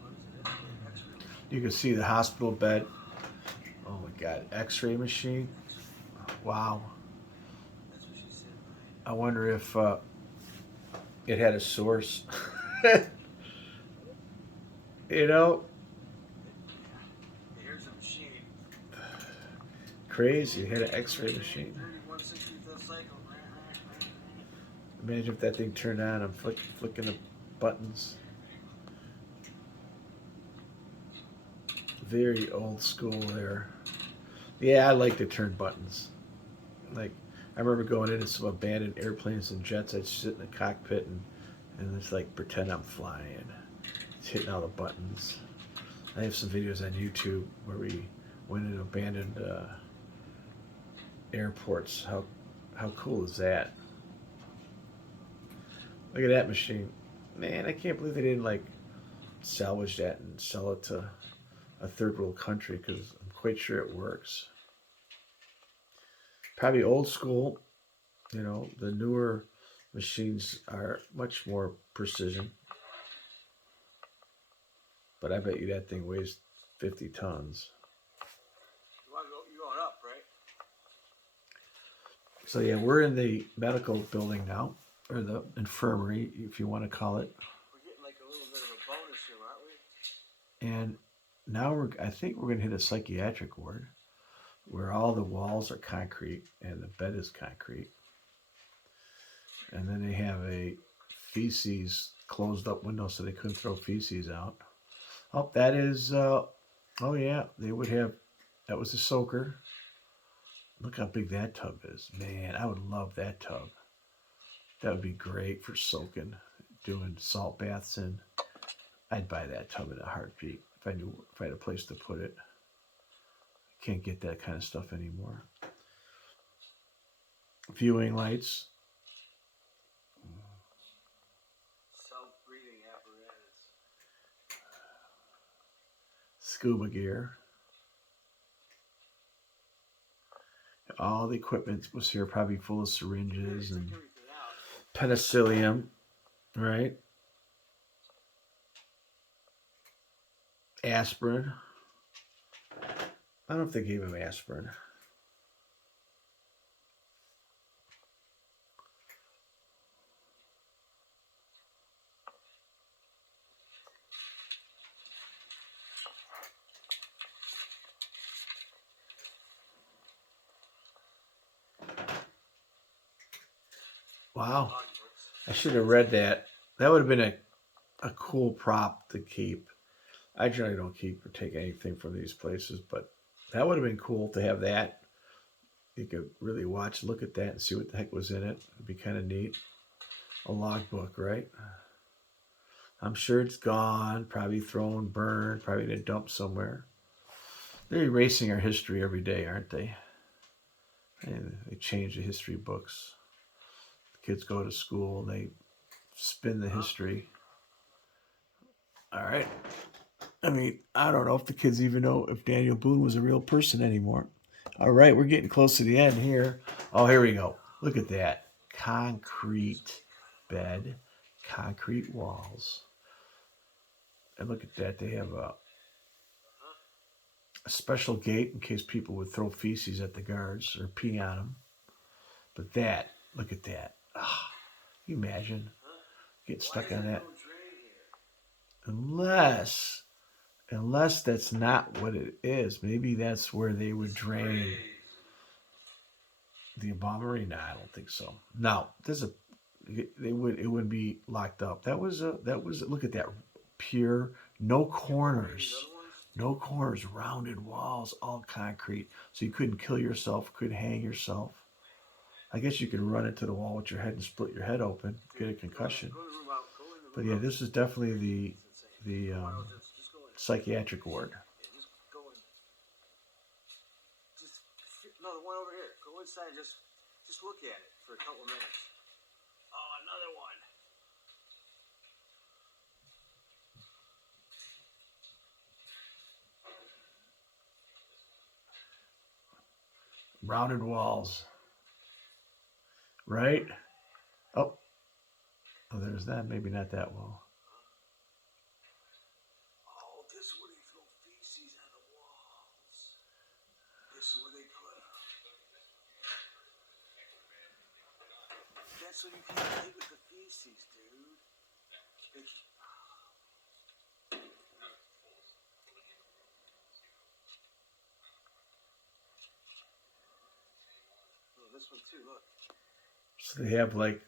What is it? X-ray? You can see the hospital bed. Oh my God, X-ray machine. Wow. That's what she said. I wonder if it had a source. Here's a machine. Crazy. It had an X-ray machine. 31/65th cycle. Imagine if that thing turned on. I'm flicking the buttons. Very old school there. Yeah, I like to turn buttons. Like, I remember going into some abandoned airplanes and jets. I'd sit in the cockpit and just like pretend I'm flying. It's hitting all the buttons. I have some videos on YouTube where we went into abandoned airports. How cool is that? Look at that machine. Man, I can't believe they didn't like salvage that and sell it to a third world country, because I'm quite sure it works. Probably old school. The newer machines are much more precision. But I bet you that thing weighs 50 tons. You going up, right? So yeah, we're in the medical building now, or the infirmary, if you want to call it. We're getting like a little bit of a bonus here, aren't we? And now I think we're going to hit a psychiatric ward, where all the walls are concrete and the bed is concrete. And then they have a feces closed up window so they couldn't throw feces out. Oh, that is, oh yeah, they would have, that was a soaker. Look how big that tub is. Man, I would love that tub. That would be great for soaking, doing salt baths in. I'd buy that tub in a heartbeat if I had a place to put it. Can't get that kind of stuff anymore. Viewing lights. Self-breathing apparatus. Scuba gear. All the equipment was here, probably full of syringes and penicillium, right? Aspirin. I don't know if they gave him aspirin. Wow. I should have read that. That would have been a cool prop to keep. I generally don't keep or take anything from these places, but that would have been cool to have that. You could really look at that and see what the heck was in it. It'd be kind of neat. A logbook, right? I'm sure it's gone, probably thrown, burned, probably in a dump somewhere. They're erasing our history every day, aren't they? And they change the history books. The kids go to school, they spin the history. All right. I mean, I don't know if the kids even know if Daniel Boone was a real person anymore. All right, we're getting close to the end here. Oh, here we go. Look at that. Concrete bed, concrete walls. And look at that. They have a special gate in case people would throw feces at the guards or pee on them. But that, look at that. Ah, can you imagine getting stuck on that? Unless that's not what it is. Maybe that's where they would drain the Infirmary. No, I don't think so. No, it wouldn't be locked up. That was look at that, pure, no corners. No corners, rounded walls, all concrete. So you couldn't kill yourself, couldn't hang yourself. I guess you could run into the wall with your head and split your head open, get a concussion. But yeah, this is definitely the psychiatric ward. No, the one over here. Go inside and just look at it for a couple of minutes. Oh, another one. Rounded walls. Right? Oh, there's that. Maybe not that wall. Oh, this is where they throw feces on the walls. This is where they put them. That's so you can't play with the feces, dude. This one too, look. So they have like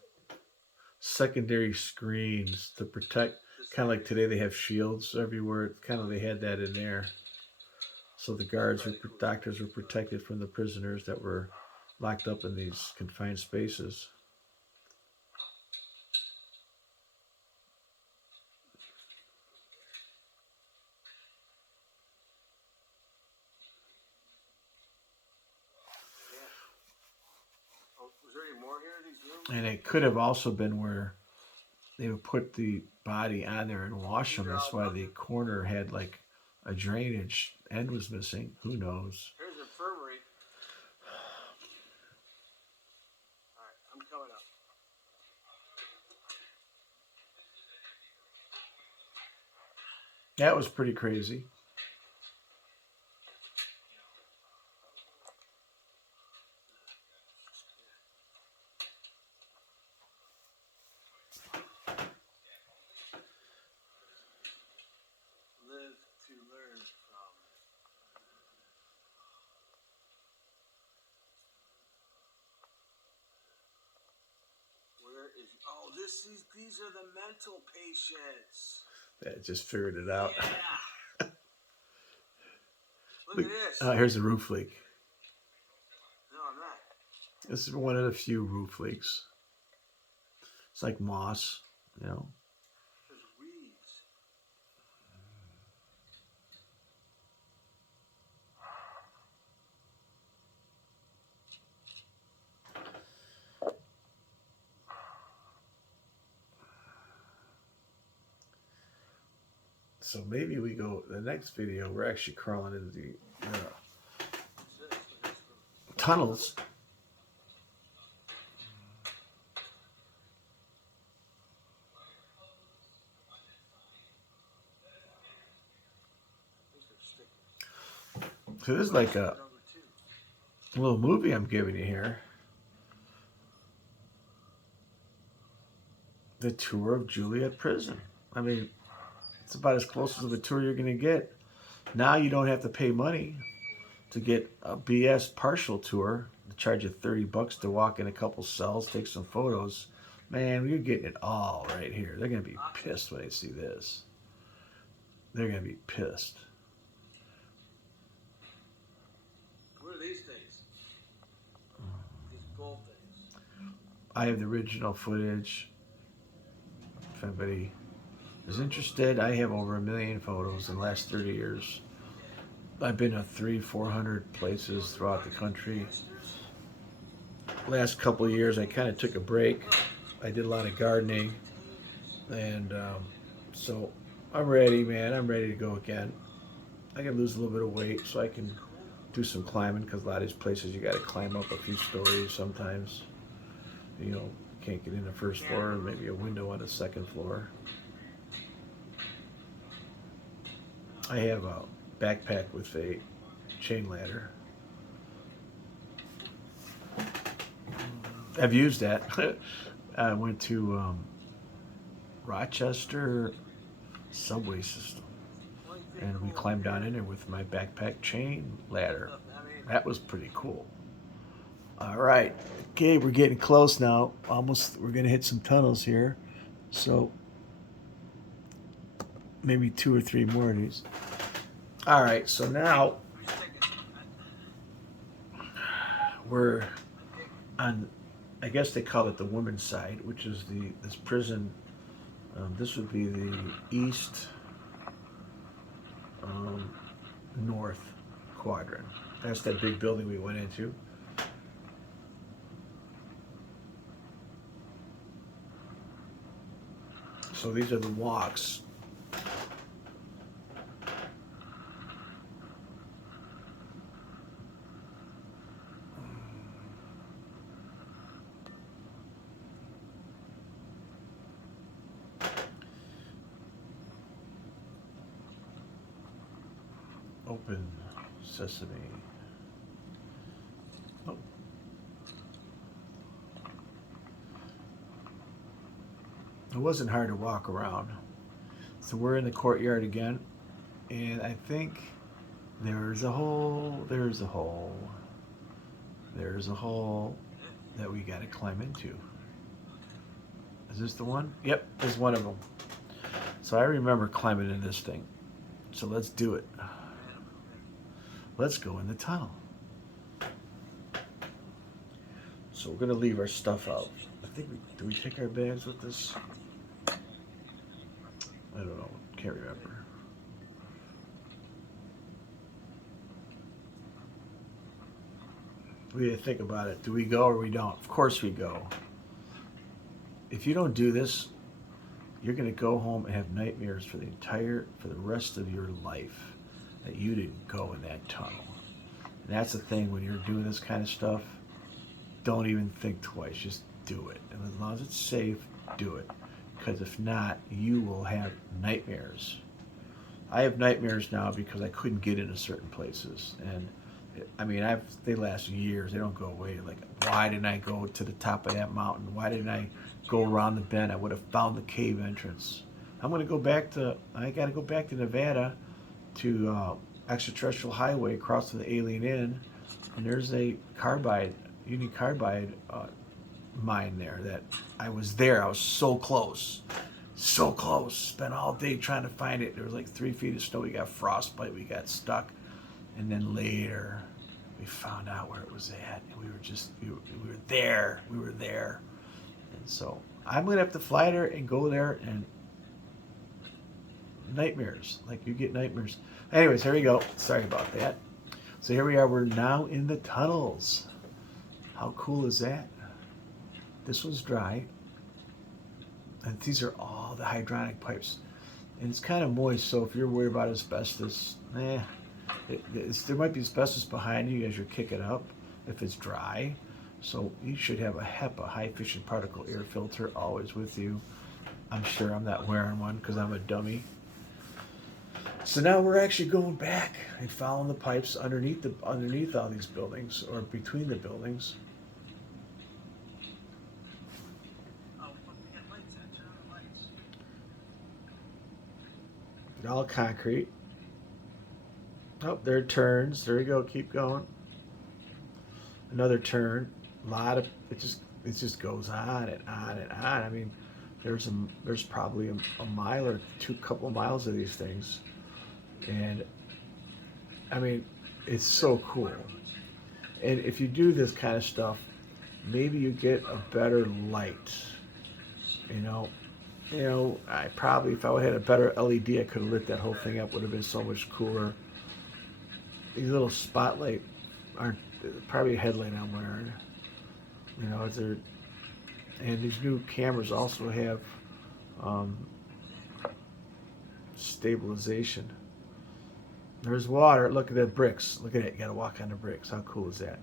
secondary screens to protect, kind of like today they have shields everywhere. Kind of they had that in there. So the doctors were protected from the prisoners that were locked up in these confined spaces. And it could have also been where they would put the body on there and wash them. That's why the corner had like a drainage end was missing. Who knows? Here's the infirmary. All right, I'm coming up. That was pretty crazy. Oh, these are the mental patients. I just figured it out. Yeah. Look at this. Here's a roof leak. No, I'm not. This is one of the few roof leaks. It's like moss, you know. There's weeds. So maybe we go, the next video, we're actually crawling into the tunnels. So this is like a little movie I'm giving you here. The tour of Joliet Prison. I mean, it's about as close as a tour you're going to get. Now you don't have to pay money to get a BS partial tour. They charge you $30 to walk in a couple cells, take some photos. Man, you're getting it all right here. They're going to be pissed when they see this. They're going to be pissed. What are these things? These gold things. I have the original footage. If anybody is interested, I have over 1 million photos in the last 30 years. I've been to 300-400 places throughout the country. Last couple of years, I kind of took a break. I did a lot of gardening, and so I'm ready, man. I'm ready to go again. I can lose a little bit of weight so I can do some climbing, because a lot of these places you got to climb up a few stories sometimes. You know, can't get in the first floor, maybe a window on the second floor. I have a backpack with a chain ladder. I've used that. I went to Rochester subway system, and we climbed down in there with my backpack chain ladder. That was pretty cool. All right, okay, we're getting close now. Almost, we're gonna hit some tunnels here, so maybe 2 or 3 more of these. All right, so now we're on, I guess they call it the women's side, which is this prison. This would be the east north quadrant. That's that big building we went into. So these are the walks. Open sesame. Oh. It wasn't hard to walk around. So we're in the courtyard again, and I think there's a hole, there's a hole, there's a hole that we gotta climb into. Is this the one? Yep, there's one of them. So I remember climbing in this thing. So let's do it. Let's go in the tunnel. So we're gonna leave our stuff out. I think do we take our bags with us? I don't know. Can't remember. We need to think about it. Do we go or we don't? Of course we go. If you don't do this, you're gonna go home and have nightmares for the rest of your life that you didn't go in that tunnel. And that's the thing when you're doing this kind of stuff. Don't even think twice. Just do it. And as long as it's safe, do it. Because if not, you will have nightmares. I have nightmares now because I couldn't get into certain places. And I mean, they last years. They don't go away. Like, why didn't I go to the top of that mountain? Why didn't I go around the bend? I would have found the cave entrance. I got to go back to Nevada to extraterrestrial highway across to the Alien Inn. And there's a Union Carbide mine there that I was there. I was so close. So close. Spent all day trying to find it. There was like 3 feet of snow. We got frostbite. We got stuck. And then later, we found out where it was at. And we were there. We were there. And so I'm going to have to fly there and go there and nightmares. Like you get nightmares. Anyways, here we go. Sorry about that. So here we are. We're now in the tunnels. How cool is that? This one's dry. And these are all the hydronic pipes. And it's kind of moist, so if you're worried about asbestos, there might be asbestos behind you as you're kicking up if it's dry. So you should have a HEPA, high efficient particle air filter, always with you. I'm sure I'm not wearing one because I'm a dummy. So now we're actually going back and following the pipes underneath all these buildings or between the buildings. All concrete. Oh, there it turns. There we go. Keep going. Another turn. It just goes on and on and on. I mean, there's probably a mile or couple of miles of these things, and I mean, it's so cool. And if you do this kind of stuff, maybe you get a better light. I probably, if I would have had a better LED, I could have lit that whole thing up. Would have been so much cooler. These little spotlight aren't probably a headlight I'm wearing. And these new cameras also have stabilization. There's water. Look at the bricks. Look at it. You gotta walk on the bricks. How cool is that?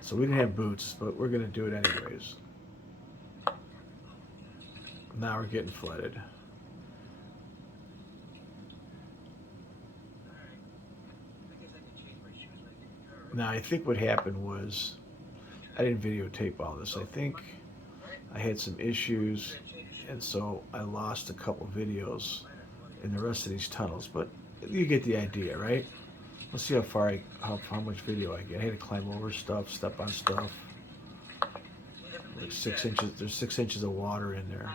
So we didn't have boots, but we're gonna do it anyways. Now we're getting flooded. Now, I think what happened was I didn't videotape all this. I think I had some issues, and so I lost a couple videos in the rest of these tunnels. But you get the idea, right? Let's see how much video I get. I had to climb over stuff, step on stuff. Like 6 inches. There's 6 inches of water in there.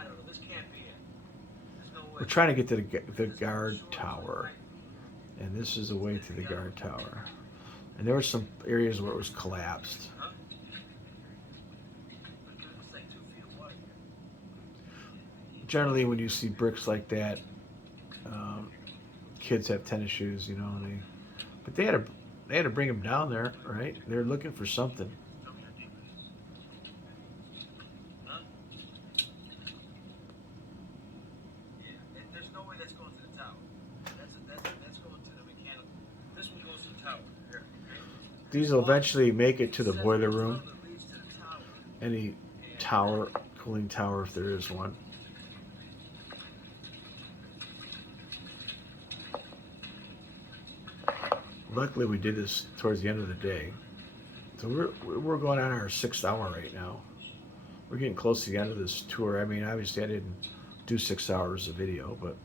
We're trying to get to the guard tower, and this is the way to the guard tower. And there were some areas where it was collapsed. Generally, when you see bricks like that, kids have tennis shoes, you know. But they had to bring them down there, right? They're looking for something. There's no way that's going to the tower. That's going to the mechanical. This one goes to the tower. Here. These will eventually make it to the boiler room. Any tower, cooling tower, if there is one. Luckily, we did this towards the end of the day. So we're going on our 6th hour right now. We're getting close to the end of this tour. I mean, obviously I didn't do 6 hours of video, but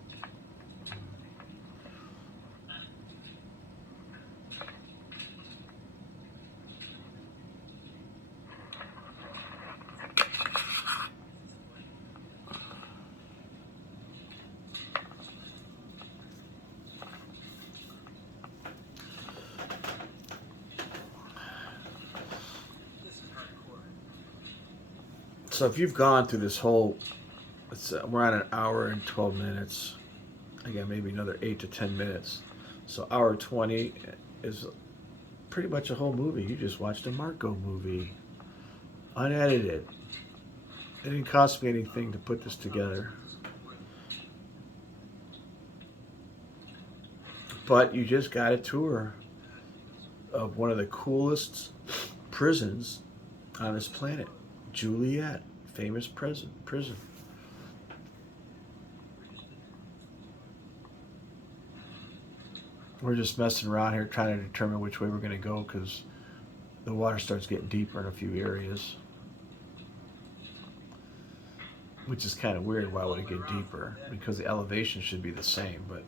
so if you've gone through this whole, we're on an hour and 12 minutes. Again, maybe another 8 to 10 minutes. So hour 20 is pretty much a whole movie. You just watched a Marko movie, unedited. It didn't cost me anything to put this together. But you just got a tour of one of the coolest prisons on this planet. Juliet, famous prison. We're just messing around here trying to determine which way we're going to go because the water starts getting deeper in a few areas. Which is kind of weird. Why would it get deeper? Because the elevation should be the same. But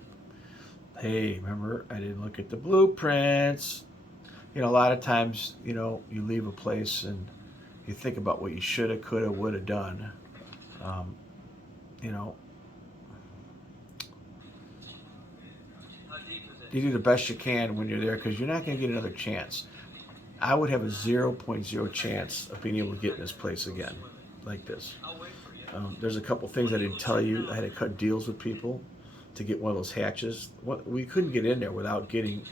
hey, remember, I didn't look at the blueprints. You know, a lot of times, you know, you leave a place and you think about what you shoulda, coulda, woulda done. You know, you do the best you can when you're there because you're not going to get another chance. I would have a 0.0 chance of being able to get in this place again like this. There's a couple things I didn't tell you. I had to cut deals with people to get one of those hatches. We couldn't get in there without getting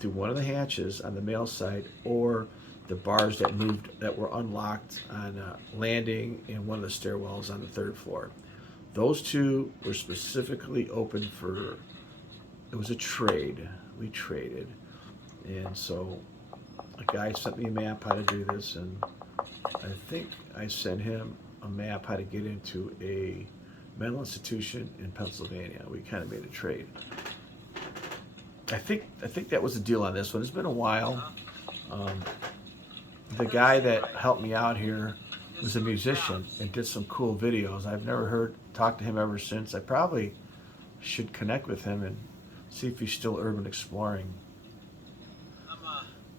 through one of the hatches on the male side or the bars that were unlocked on a landing in one of the stairwells on the 3rd floor. Those two were specifically open for, it was a trade. We traded. And so a guy sent me a map how to do this, and I think I sent him a map how to get into a mental institution in Pennsylvania. We kind of made a trade. I think that was the deal on this one. It's been a while. The guy that helped me out here was a musician and did some cool videos. I've never talked to him ever since. I probably should connect with him and see if he's still urban exploring.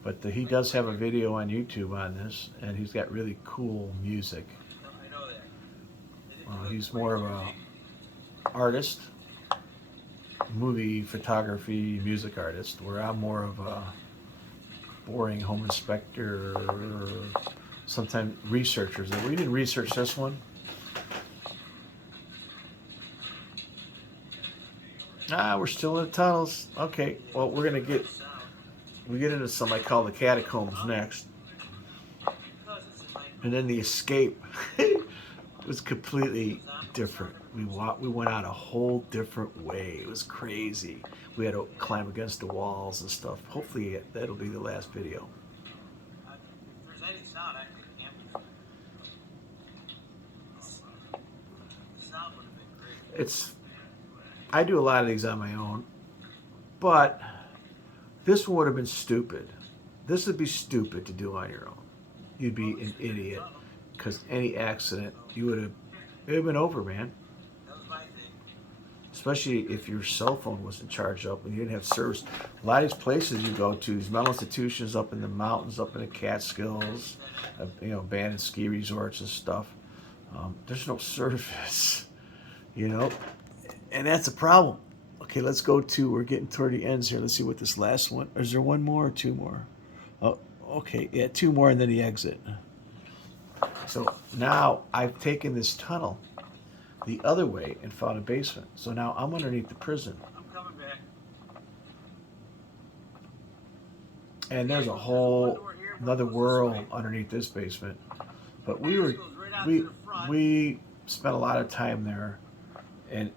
But he does have a video on YouTube on this, and he's got really cool music. He's more of a artist, movie photography, music artist, where I'm more of a boring home inspector, sometimes researchers. We didn't research this one. We're still in the tunnels. Okay, well, we get into some I call the Catacombs next. And then the escape was completely different. We went out a whole different way. It was crazy. We had to climb against the walls and stuff. Hopefully that'll be the last video. If there's any sound, I think the sound would have been great. I do a lot of these on my own, but this one would have been stupid. This would be stupid to do on your own. You'd be an idiot. Because any accident, it would have been over, man. That was my thing. Especially if your cell phone wasn't charged up and you didn't have service. A lot of these places you go to, these mental institutions up in the mountains, up in the Catskills, abandoned ski resorts and stuff. There's no service, you know, and that's a problem. Okay, let's go to. We're getting toward the ends here. Let's see what this last one. Is there one more or two more? Oh, okay, yeah, two more and then the exit. So now I've taken this tunnel the other way and found a basement. So now I'm underneath the prison. I'm coming back. And there's a whole another world underneath this basement. But we spent a lot of time there, and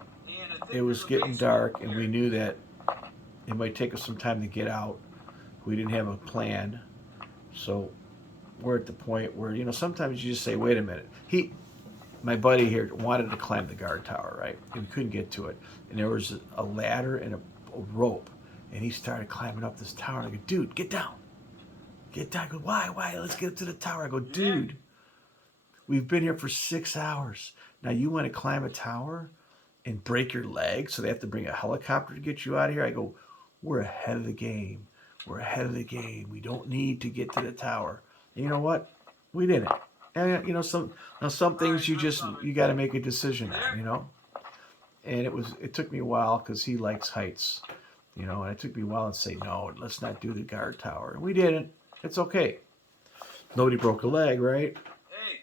it was getting dark, and we knew that it might take us some time to get out. We didn't have a plan, so we're at the point where sometimes you just say, "Wait a minute." My buddy here wanted to climb the guard tower, right? And we couldn't get to it, and there was a ladder and a rope, and he started climbing up this tower. And I go, "Dude, get down, get down." I go, "Why? Let's get up to the tower." I go, "Dude, we've been here for 6 hours. Now you want to climb a tower and break your leg, so they have to bring a helicopter to get you out of here?" I go, "We're ahead of the game. We're ahead of the game. We don't need to get to the tower." And you know what? We didn't. And some things you got to make a decision on, And it took me a while because he likes heights, and it took me a while to say, "No, let's not do the guard tower." And we didn't. It's okay. Nobody broke a leg, right? Hey.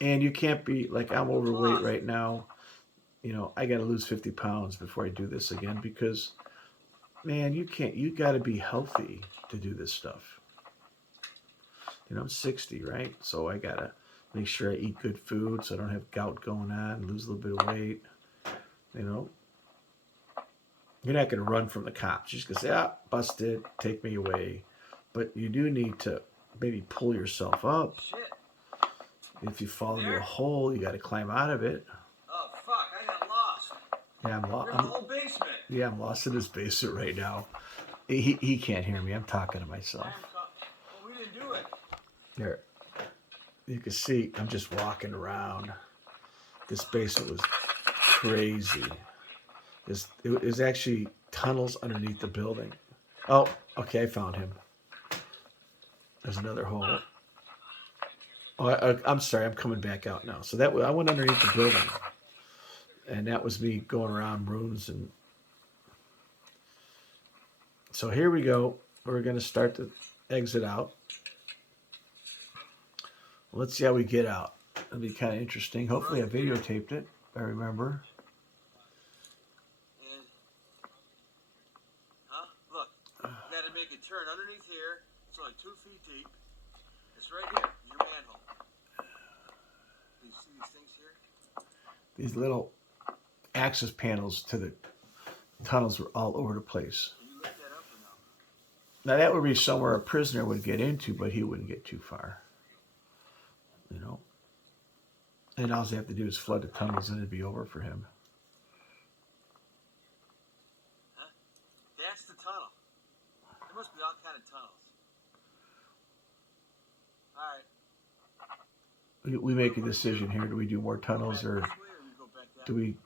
And you can't be like, I'm overweight right now. I got to lose 50 pounds before I do this again because, man, you got to be healthy to do this stuff. I'm 60, right? So I got to make sure I eat good food so I don't have gout going on, lose a little bit of weight. You're not going to run from the cops. You're just going to say, "Ah, busted, take me away." But you do need to maybe pull yourself up. Shit. If you fall into a hole, you got to climb out of it. Oh, fuck, I got lost. Yeah, I'm lost. You're in the whole basement. Yeah, I'm lost in this basement right now. He can't hear me. I'm talking to myself. Well, we didn't do it. Here, you can see I'm just walking around. This basement was crazy. It was actually tunnels underneath the building. Oh, okay, I found him. There's another hole. Oh, I'm sorry, I'm coming back out now. So I went underneath the building, and that was me going around rooms. And so here we go. We're going to start to exit out. Let's see how we get out. It'll be kind of interesting. Hopefully I videotaped it, if I remember. And, look, you got to make a turn underneath here. It's only 2 feet deep. It's right here. Your manhole. Do you see these things here? These little access panels to the tunnels were all over the place. Can you lift that up or no? Now that would be somewhere a prisoner would get into, but he wouldn't get too far. And all they have to do is flood the tunnels and it'd be over for him. Huh? That's the tunnel. There must be all kind of tunnels. All right. We make a decision here. Do we do more tunnels or do we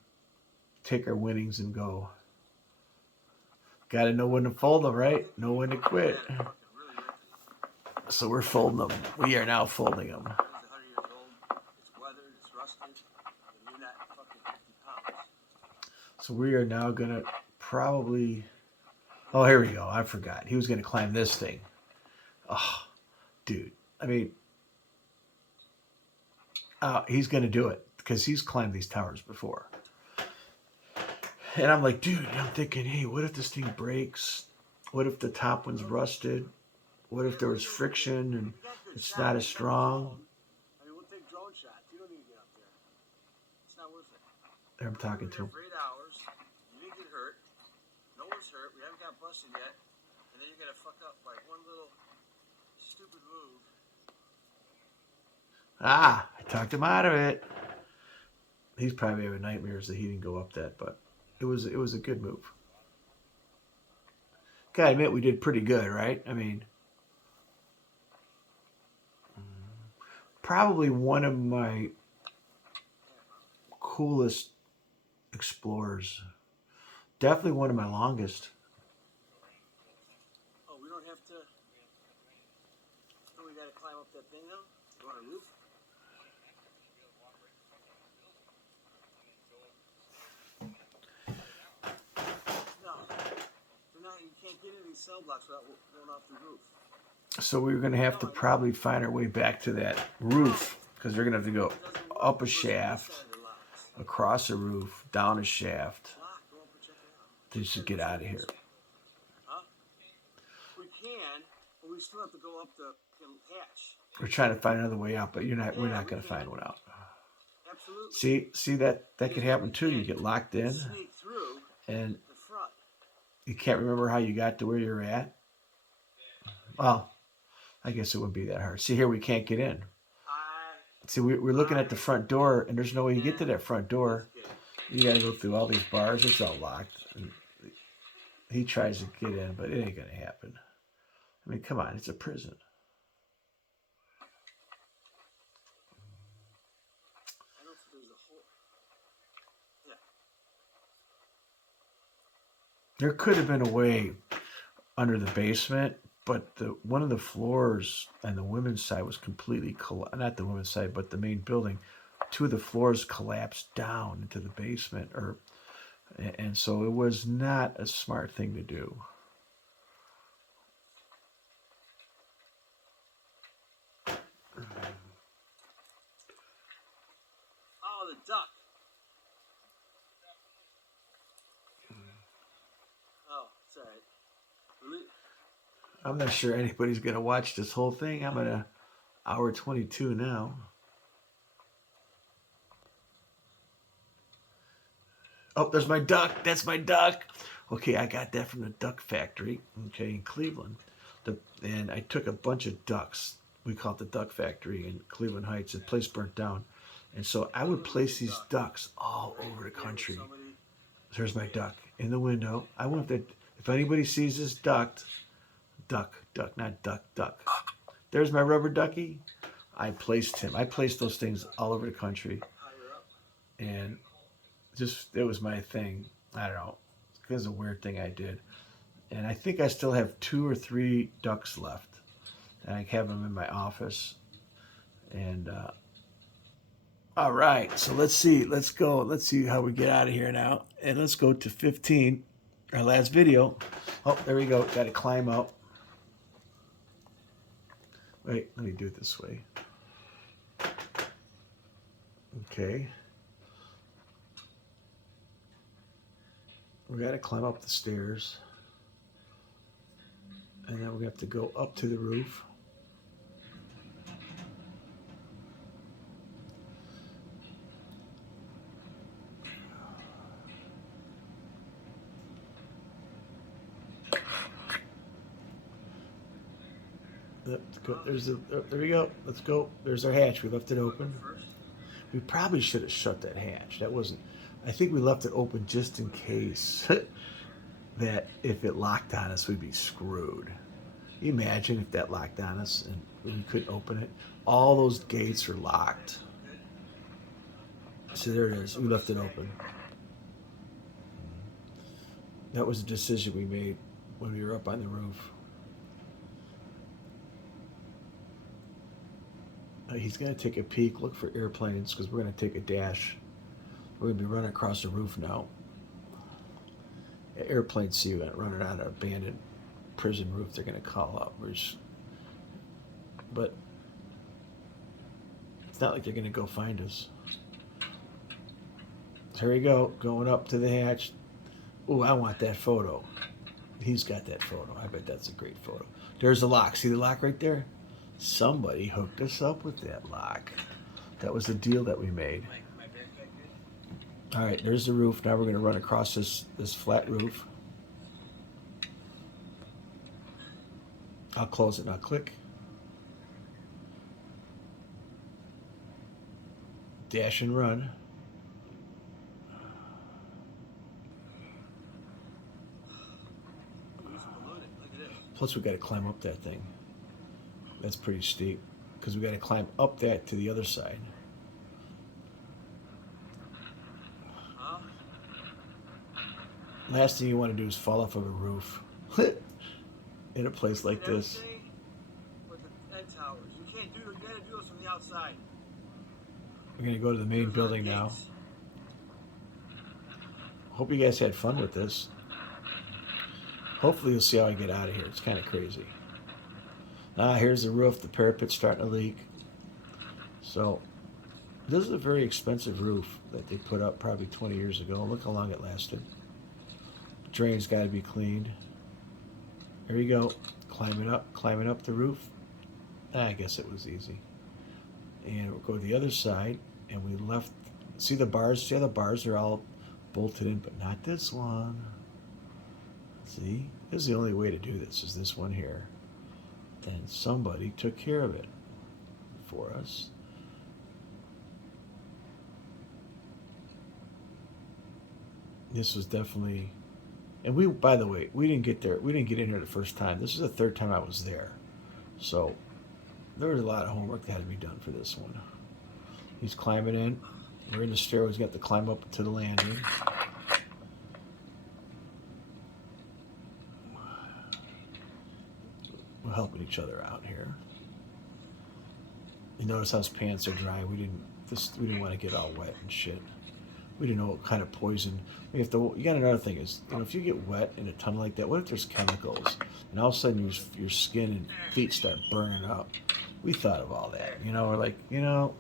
take our winnings and go? Got to know when to fold them, right? Know when to quit. So we're folding them. We are now folding them. So we are now going to probably... Oh, here we go. I forgot. He was going to climb this thing. Oh, dude. I mean, he's going to do it because he's climbed these towers before. And I'm like, dude, I'm thinking, hey, what if this thing breaks? What if the top one's rusted? What if there was friction and it's not as strong? I mean, we'll take drone shots. You don't need to get up there. It's not worth it. There, I'm talking to him. For 8 hours, you didn't get hurt. No one's hurt. We haven't got busted yet. And then you're going to fuck up like one little stupid move. I talked him out of it. He's probably having nightmares that he didn't go up that, but it was a good move. Gotta admit, we did pretty good, right? I mean, probably one of my coolest explorers. Definitely one of my longest. Oh, we don't have to. Oh, we gotta climb up that thing now? Go on a roof? No. They're not, you can't get into these cell blocks without going off the roof. So we were going to have to probably find our way back to that roof because they're going to have to go up a shaft, across a roof, down a shaft. They should get out of here. Huh? We can, but we still have to go up the hatch. We're trying to find another way out, but we're not going to find one out. Absolutely. See that could happen too. You get locked in, Sneak through and the front. you can't remember how you got to where you're at. Well, I guess it wouldn't be that hard. See here, we can't get in. See, we're looking at the front door, and there's no way you get to that front door. You got to go through all these bars. It's all locked. And he tries to get in, but it ain't going to happen. I mean, come on. It's a prison. I don't think there's a hole. Yeah. There could have been a way under the basement, but one of the floors on the women's side was completely not the women's side, but the main building. Two of the floors collapsed down into the basement, and so it was not a smart thing to do. Oh, the duck. Oh, it's all right. I'm not sure anybody's going to watch this whole thing. I'm at hour 22 now. Oh, there's my duck. That's my duck. Okay, I got that from the duck factory, okay, in Cleveland. And I took a bunch of ducks. We call it the duck factory in Cleveland Heights. The place burnt down. And so I would place these ducks all over the country. There's my duck in the window. I want that. If anybody sees this duck, not duck. There's my rubber ducky. I placed him. I placed those things all over the country. And it was my thing. I don't know. It was a weird thing I did. And I think I still have 2 or 3 ducks left. And I have them in my office. And, all right. So let's see. Let's go. Let's see how we get out of here now. And let's go to 15. Our last video. Oh, there we go. Got to climb up. Wait, let me do it this way. Okay. We got to climb up the stairs. And then we have to go up to the roof. There we go. Let's go. There's our hatch. We left it open. We probably should have shut that hatch. I think we left it open just in case that if it locked on us, we'd be screwed. Can you imagine if that locked on us and we couldn't open it? All those gates are locked. So there it is. We left it open. That was a decision we made when we were up on the roof. He's going to take a peek, look for airplanes, because we're going to take a dash. We're going to be running across the roof now. Airplanes see you running on an abandoned prison roof, they're going to call up. But it's not like they're going to go find us. Here we go, going up to the hatch. Ooh, I want that photo. He's got that photo. I bet that's a great photo. There's the lock. See the lock right there? Somebody hooked us up with that lock. That was the deal that we made. All right, there's the roof. Now we're going to run across this flat roof. I'll close it now. Click. Dash and run. Plus, we got to climb up that thing. That's pretty steep because we got to climb up that to the other side. Huh? Last thing you want to do is fall off of a roof in a place like this. With the end towers. You can't do it. You gotta do this from the outside. We're going to go to the main building now. Hope you guys had fun with this. Hopefully you'll see how I get out of here. It's kind of crazy. Here's the roof. The parapet's starting to leak. So this is a very expensive roof that they put up probably 20 years ago. Look how long it lasted. The drain's got to be cleaned. There you go. Climbing up the roof. I guess it was easy. And we'll go to the other side, and we left. See the bars? See how the bars are all bolted in, but not this one. See, this is the only way to do this, is this one here. And somebody took care of it for us. This was definitely, and we, by the way, we didn't get in here the first time. This is the third time I was there. So there was a lot of homework that had to be done for this one. He's climbing in. We're in the stairway. He's got to climb up to the landing. We're helping each other out here. You notice how his pants are dry. We didn't want to get all wet and shit. We didn't know what kind of poison. We have to. You got another thing is, if you get wet in a tunnel like that, what if there's chemicals, and all of a sudden your skin and feet start burning up? We thought of all that. We're like, you don't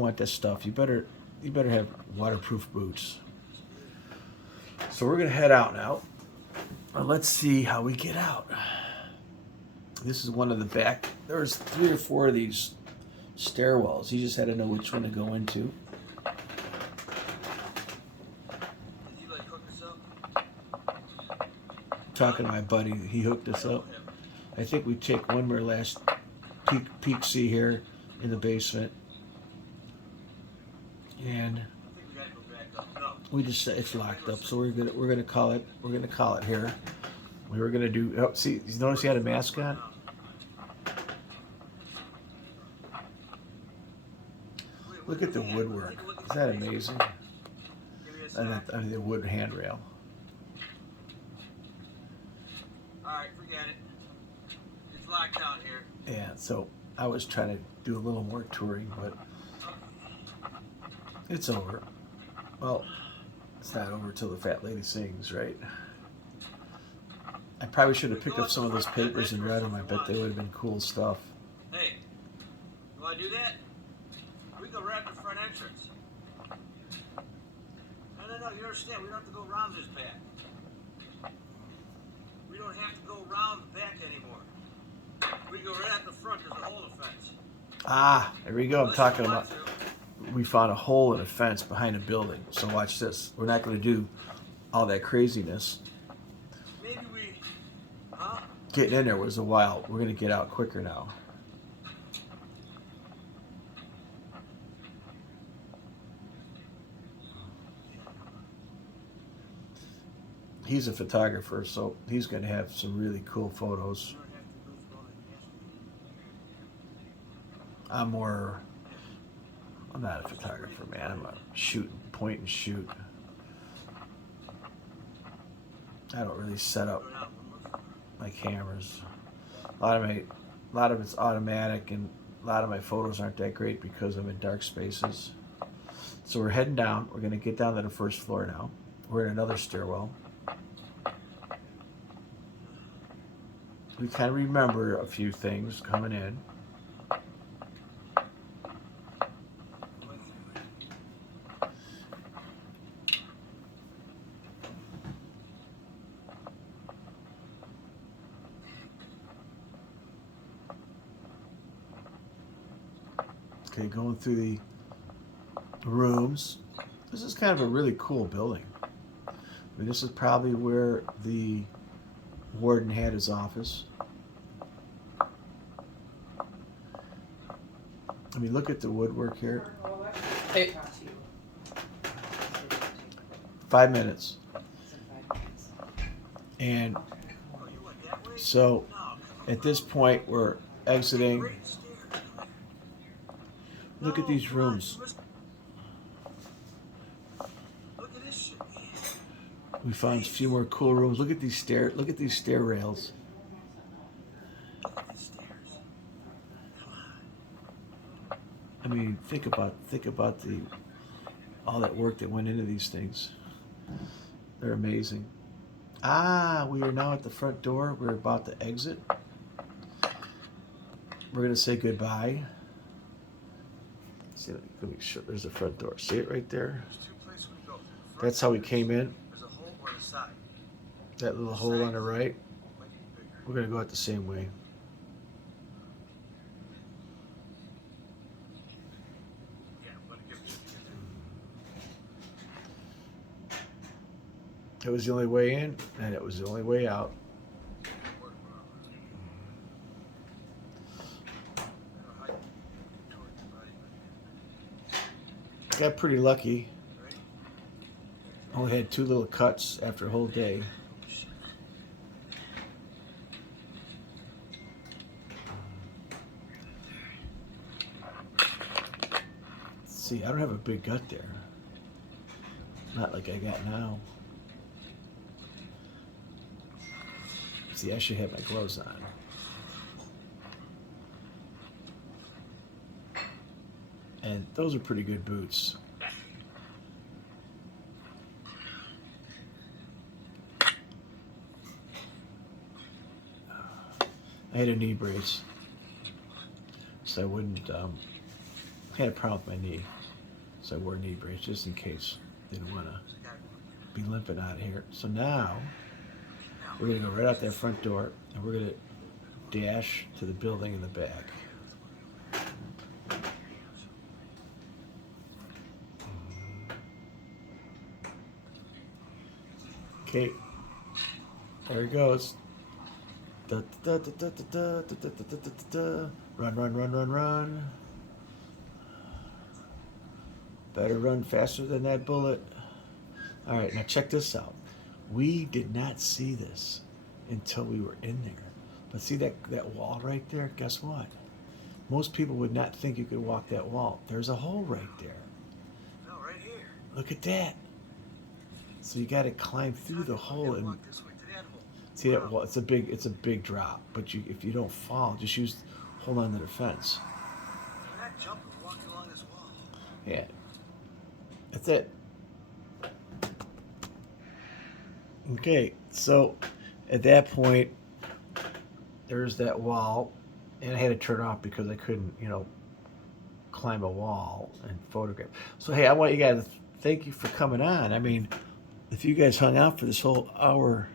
want that stuff. You better have waterproof boots. So we're gonna head out now. Let's see how we get out. This is one of the back. There's 3 or 4 of these stairwells. You just had to know which one to go into. Did you hook us up? Talking to my buddy, he hooked us up. I think we take one more last peek see here in the basement, and I think we gotta go back up. No. we just said it's locked up, so we're gonna call it here. We were gonna do. Oh, see, you notice he had a mask on. Look at the woodwork. Is that amazing? And the wood handrail. Alright, forget it. It's locked down here. Yeah, so I was trying to do a little more touring, but it's over. Well, it's not over till the fat lady sings, right? I probably should have picked up some of those papers and read them. I bet they would have been cool stuff. Hey, you wanna do that? We go right at the front entrance. No, you understand, we don't have to go around this back. We don't have to go around the back anymore. We go right at the front, there's a hole in the fence. There we go. I'm talking about. We found a hole in a fence behind a building. So watch this. We're not going to do all that craziness. Maybe we, huh? Getting in there was a while. We're going to get out quicker now. He's a photographer, so he's going to have some really cool photos. I'm not a photographer, man. I'm a point and shoot. I don't really set up my cameras. A lot of it's automatic, and a lot of my photos aren't that great because I'm in dark spaces. So we're heading down. We're going to get down to the first floor now. We're in another stairwell. We kind of remember a few things coming in. Okay, going through the rooms. This is kind of a really cool building. I mean, this is probably where the warden had his office. I mean, look at the woodwork here. Hey. 5 minutes. And So at this point, we're exiting. Look at these rooms. Look at this shit, man. We found a few more cool rooms. Look at these stair rails. Look at these stairs. I mean, think about all that work that went into these things. They're amazing. We are now at the front door. We're about to exit. We're gonna say goodbye. See, let me show. There's the front door. See it right there? There's two places we go. That's how we came in. There's a hole on the side. That little hole on the right. Might be bigger. We're gonna go out the same way. Yeah, I'm gonna give it to you. It was the only way in, and it was the only way out. I got pretty lucky. Only had 2 little cuts after a whole day. See, I don't have a big gut there. Not like I got now. See, I should have my gloves on. And those are pretty good boots. I had a knee brace, so I wouldn't. I had a problem with my knee, so I wore a knee brace just in case. Didn't want to be limping out of here. So now we're gonna go right out that front door, and we're gonna dash to the building in the back. Okay, there it goes. Run, run, run, run, run. Better run faster than that bullet. All right, now check this out. We did not see this until we were in there. But see that wall right there? Guess what? Most people would not think you could walk that wall. There's a hole right there. No, right here. Look at that. So you got to climb through the hole and Walk this way to that hole. see that wall. It's a big drop. But if you don't fall, just hold on to the fence. We're not jumping, we're walking along this wall. Yeah. That's it. Okay, so at that point, there's that wall, and I had to turn off because I couldn't, climb a wall and photograph. So hey, I want you guys to thank you for coming on. I mean, if you guys hung out for this whole hour,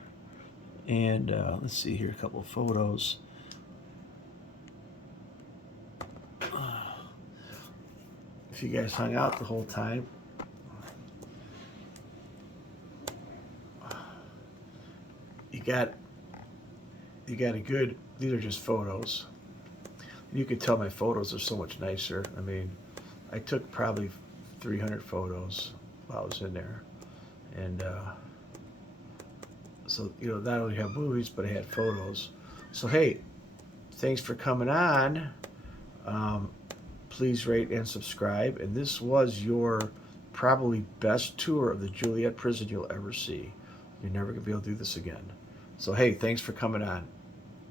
and let's see here, a couple of photos. If you guys hung out the whole time, you got a good, these are just photos. You can tell my photos are so much nicer. I mean, I took probably 300 photos while I was in there. And so, not only have movies, but I had photos. So, hey, thanks for coming on. Please rate and subscribe. And this was your probably best tour of the Joliet Prison you'll ever see. You're never going to be able to do this again. So, hey, thanks for coming on.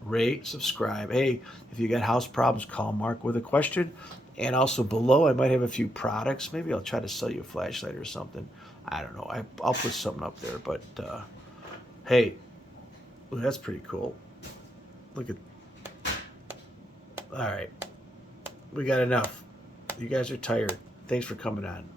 Rate, subscribe. Hey, if you got house problems, call Mark with a question. And also below, I might have a few products. Maybe I'll try to sell you a flashlight or something. I don't know. I'll put something up there. But, hey, well, that's pretty cool. Look at... All right. We got enough. You guys are tired. Thanks for coming on.